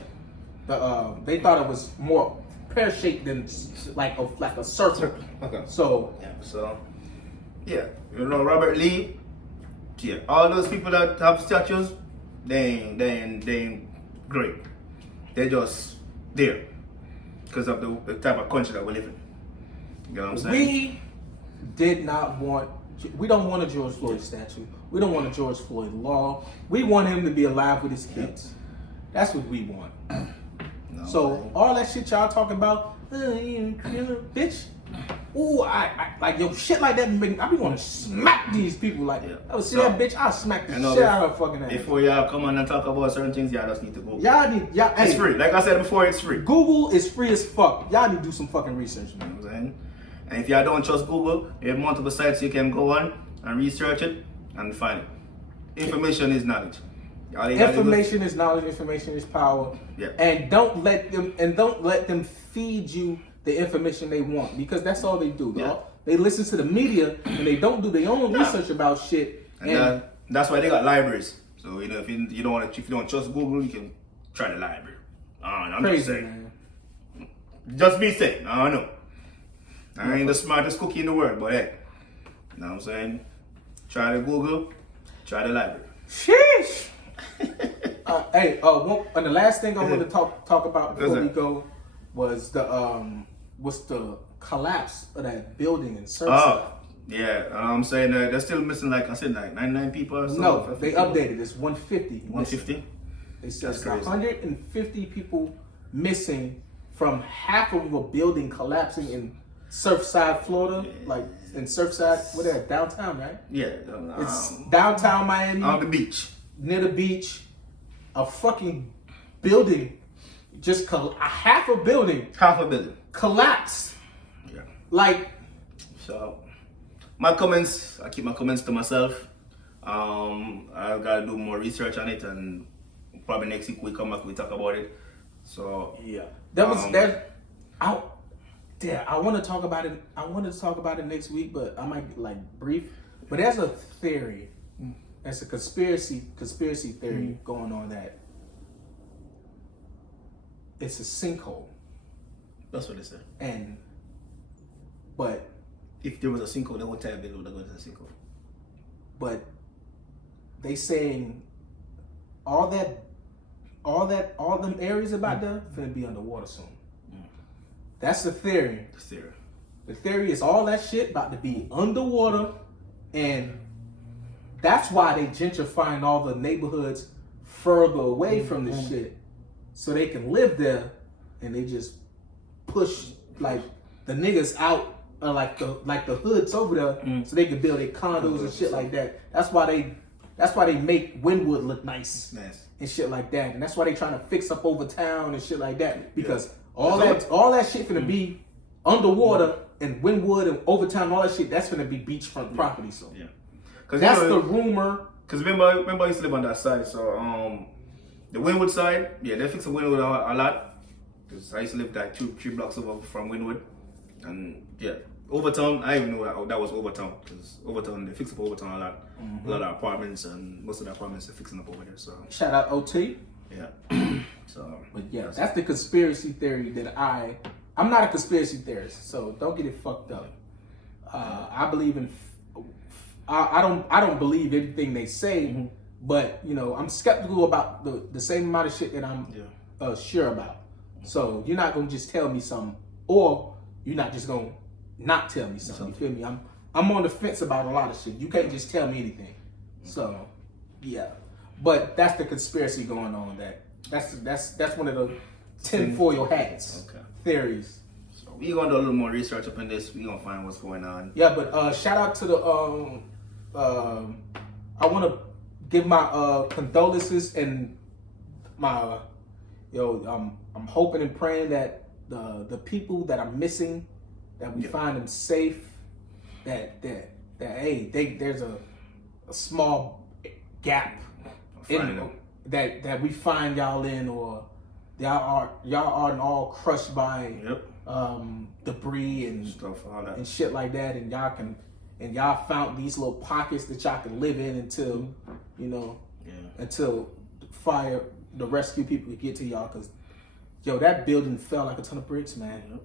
Yeah. They thought it was more pear-shaped than like a circle. Okay. So Robert Lee. Yeah, all those people that have statues, they ain't great. They're just there because of the type of country that we live in. You know what I'm saying? We don't want a George Floyd statue. We don't want a George Floyd law. We want him to be alive with his kids. That's what we want. So all that shit y'all talking about, bitch. Ooh, I like yo shit like that. I be want to smack these people like. Oh, see that bitch? I smack the shit out of her fucking ass. Before y'all come on and talk about certain things, y'all just need to go. It's free. Like I said before, it's free. Google is free as fuck. Y'all need to do some fucking research, man. You know what I'm saying? And if y'all don't trust Google, there are multiple sites you can go on and research it and find it. Information is knowledge. All you gotta do Information is knowledge. Information is power. Yeah. And don't let them feed you the information they want, because that's all they do. Yeah. They listen to the media and they don't do their own research about shit. And that's why they got libraries. So if you don't want to, if you don't trust Google, you can try the library. I'm crazy, just saying. man. Just me saying. I don't know. I ain't the smartest cookie in the world, but hey, you know what I'm saying? Try the Google, try the library. Sheesh. And the last thing I wanted to talk about before we go was the collapse of that building in Surfside. Oh, yeah. I'm saying that they're still missing, like I said, like 99 people or so. No, they updated. It's 150. 150? They said That's crazy. 150 people missing from half of a building collapsing in Surfside, Florida, like in Surfside, whatever, downtown, right? Yeah. It's downtown Miami, on the beach. near the beach. A fucking building, half a building Half a building. collapsed. Yeah. Like, So, my comments, I keep my comments to myself. I gotta do more research on it, and probably next week we come back, we talk about it. So, yeah, that was that. I want to talk about it. I wanted to talk about it next week, but I might like brief. But there's a theory. That's a conspiracy theory going on that it's a sinkhole. that's what they said. But If there was a sinkhole, they would tell you there was a sinkhole. but they saying all them areas about there finna be underwater soon. That's the theory. That's theory. The theory is all that shit about to be underwater, and that's why they gentrifying all the neighborhoods further away from the shit, so they can live there, and they just push like the niggas out, like the hoods over there, so they can build their condos and shit like that. That's why they make Wynwood look nice and shit like that, and that's why they trying to fix up over town and shit like that, because all that shit finna be underwater, and Wynwood and Overtown, all that shit, that's gonna be beachfront property. So Cause that's the rumor. Cause remember I used to live on that side. So the Wynwood side, yeah, they fix the Wynwood a lot. Cause I used to live like three blocks over from Wynwood, and yeah, Overtown. I even know that was Overtown, cause Overtown they fix up Overtown a lot. A lot of apartments, and most of the apartments are fixing up over there. So Shout out OT. yeah. So But yeah, that's the conspiracy theory that I'm not a conspiracy theorist, so don't get it fucked up. I believe in. I don't believe everything they say, but you know I'm skeptical about the same amount of shit that I'm sure about. So you're not gonna just tell me something, or you're not just gonna not tell me something. You feel me? I'm on the fence about a lot of shit. You can't just tell me anything. So yeah, but that's the conspiracy going on. That's one of the tinfoil hats theories. So we're gonna do a little more research up in this. We're gonna find what's going on. Yeah, but shout out to the I want to give my condolences and my I'm hoping and praying that the people that are missing, that we find them safe, that there's a small gap in that we find y'all in, or y'all aren't all crushed by debris and Stuff, all that. and shit like that, and y'all found these little pockets that y'all can live in until until the rescue people can get to y'all, because that building fell like a ton of bricks, man.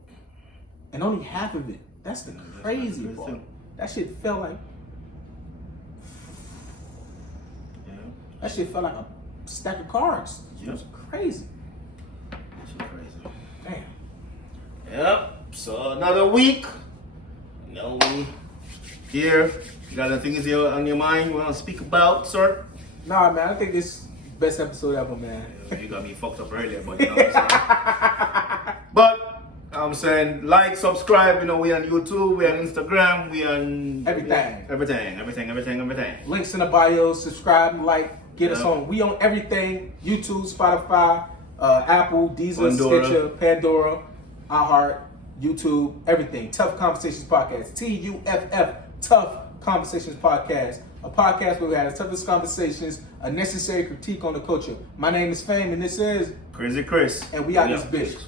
And only half of it. That's the crazy part. That shit fell like that shit felt like a stack of cards. It was crazy. That's crazy. Damn. Yep. So another week. No, we here. You got anything is here on your mind you want to speak about, sir? Nah, man. I think this is the best episode ever, man. You got me fucked up earlier, but you know what I'm saying. But I'm saying like, subscribe. You know, we on YouTube, we on Instagram, we on everything. Links in the bio. Subscribe, like, get us on. We on everything: YouTube, Spotify, Apple, Deezer, Pandora. Stitcher, Pandora, iHeart, YouTube, everything. Tough Conversations Podcast. TUFF, Tough Conversations Podcast, a podcast where we have the toughest conversations, a necessary critique on the culture. My name is Fame, and this is Crazy Chris. and we out this bitch.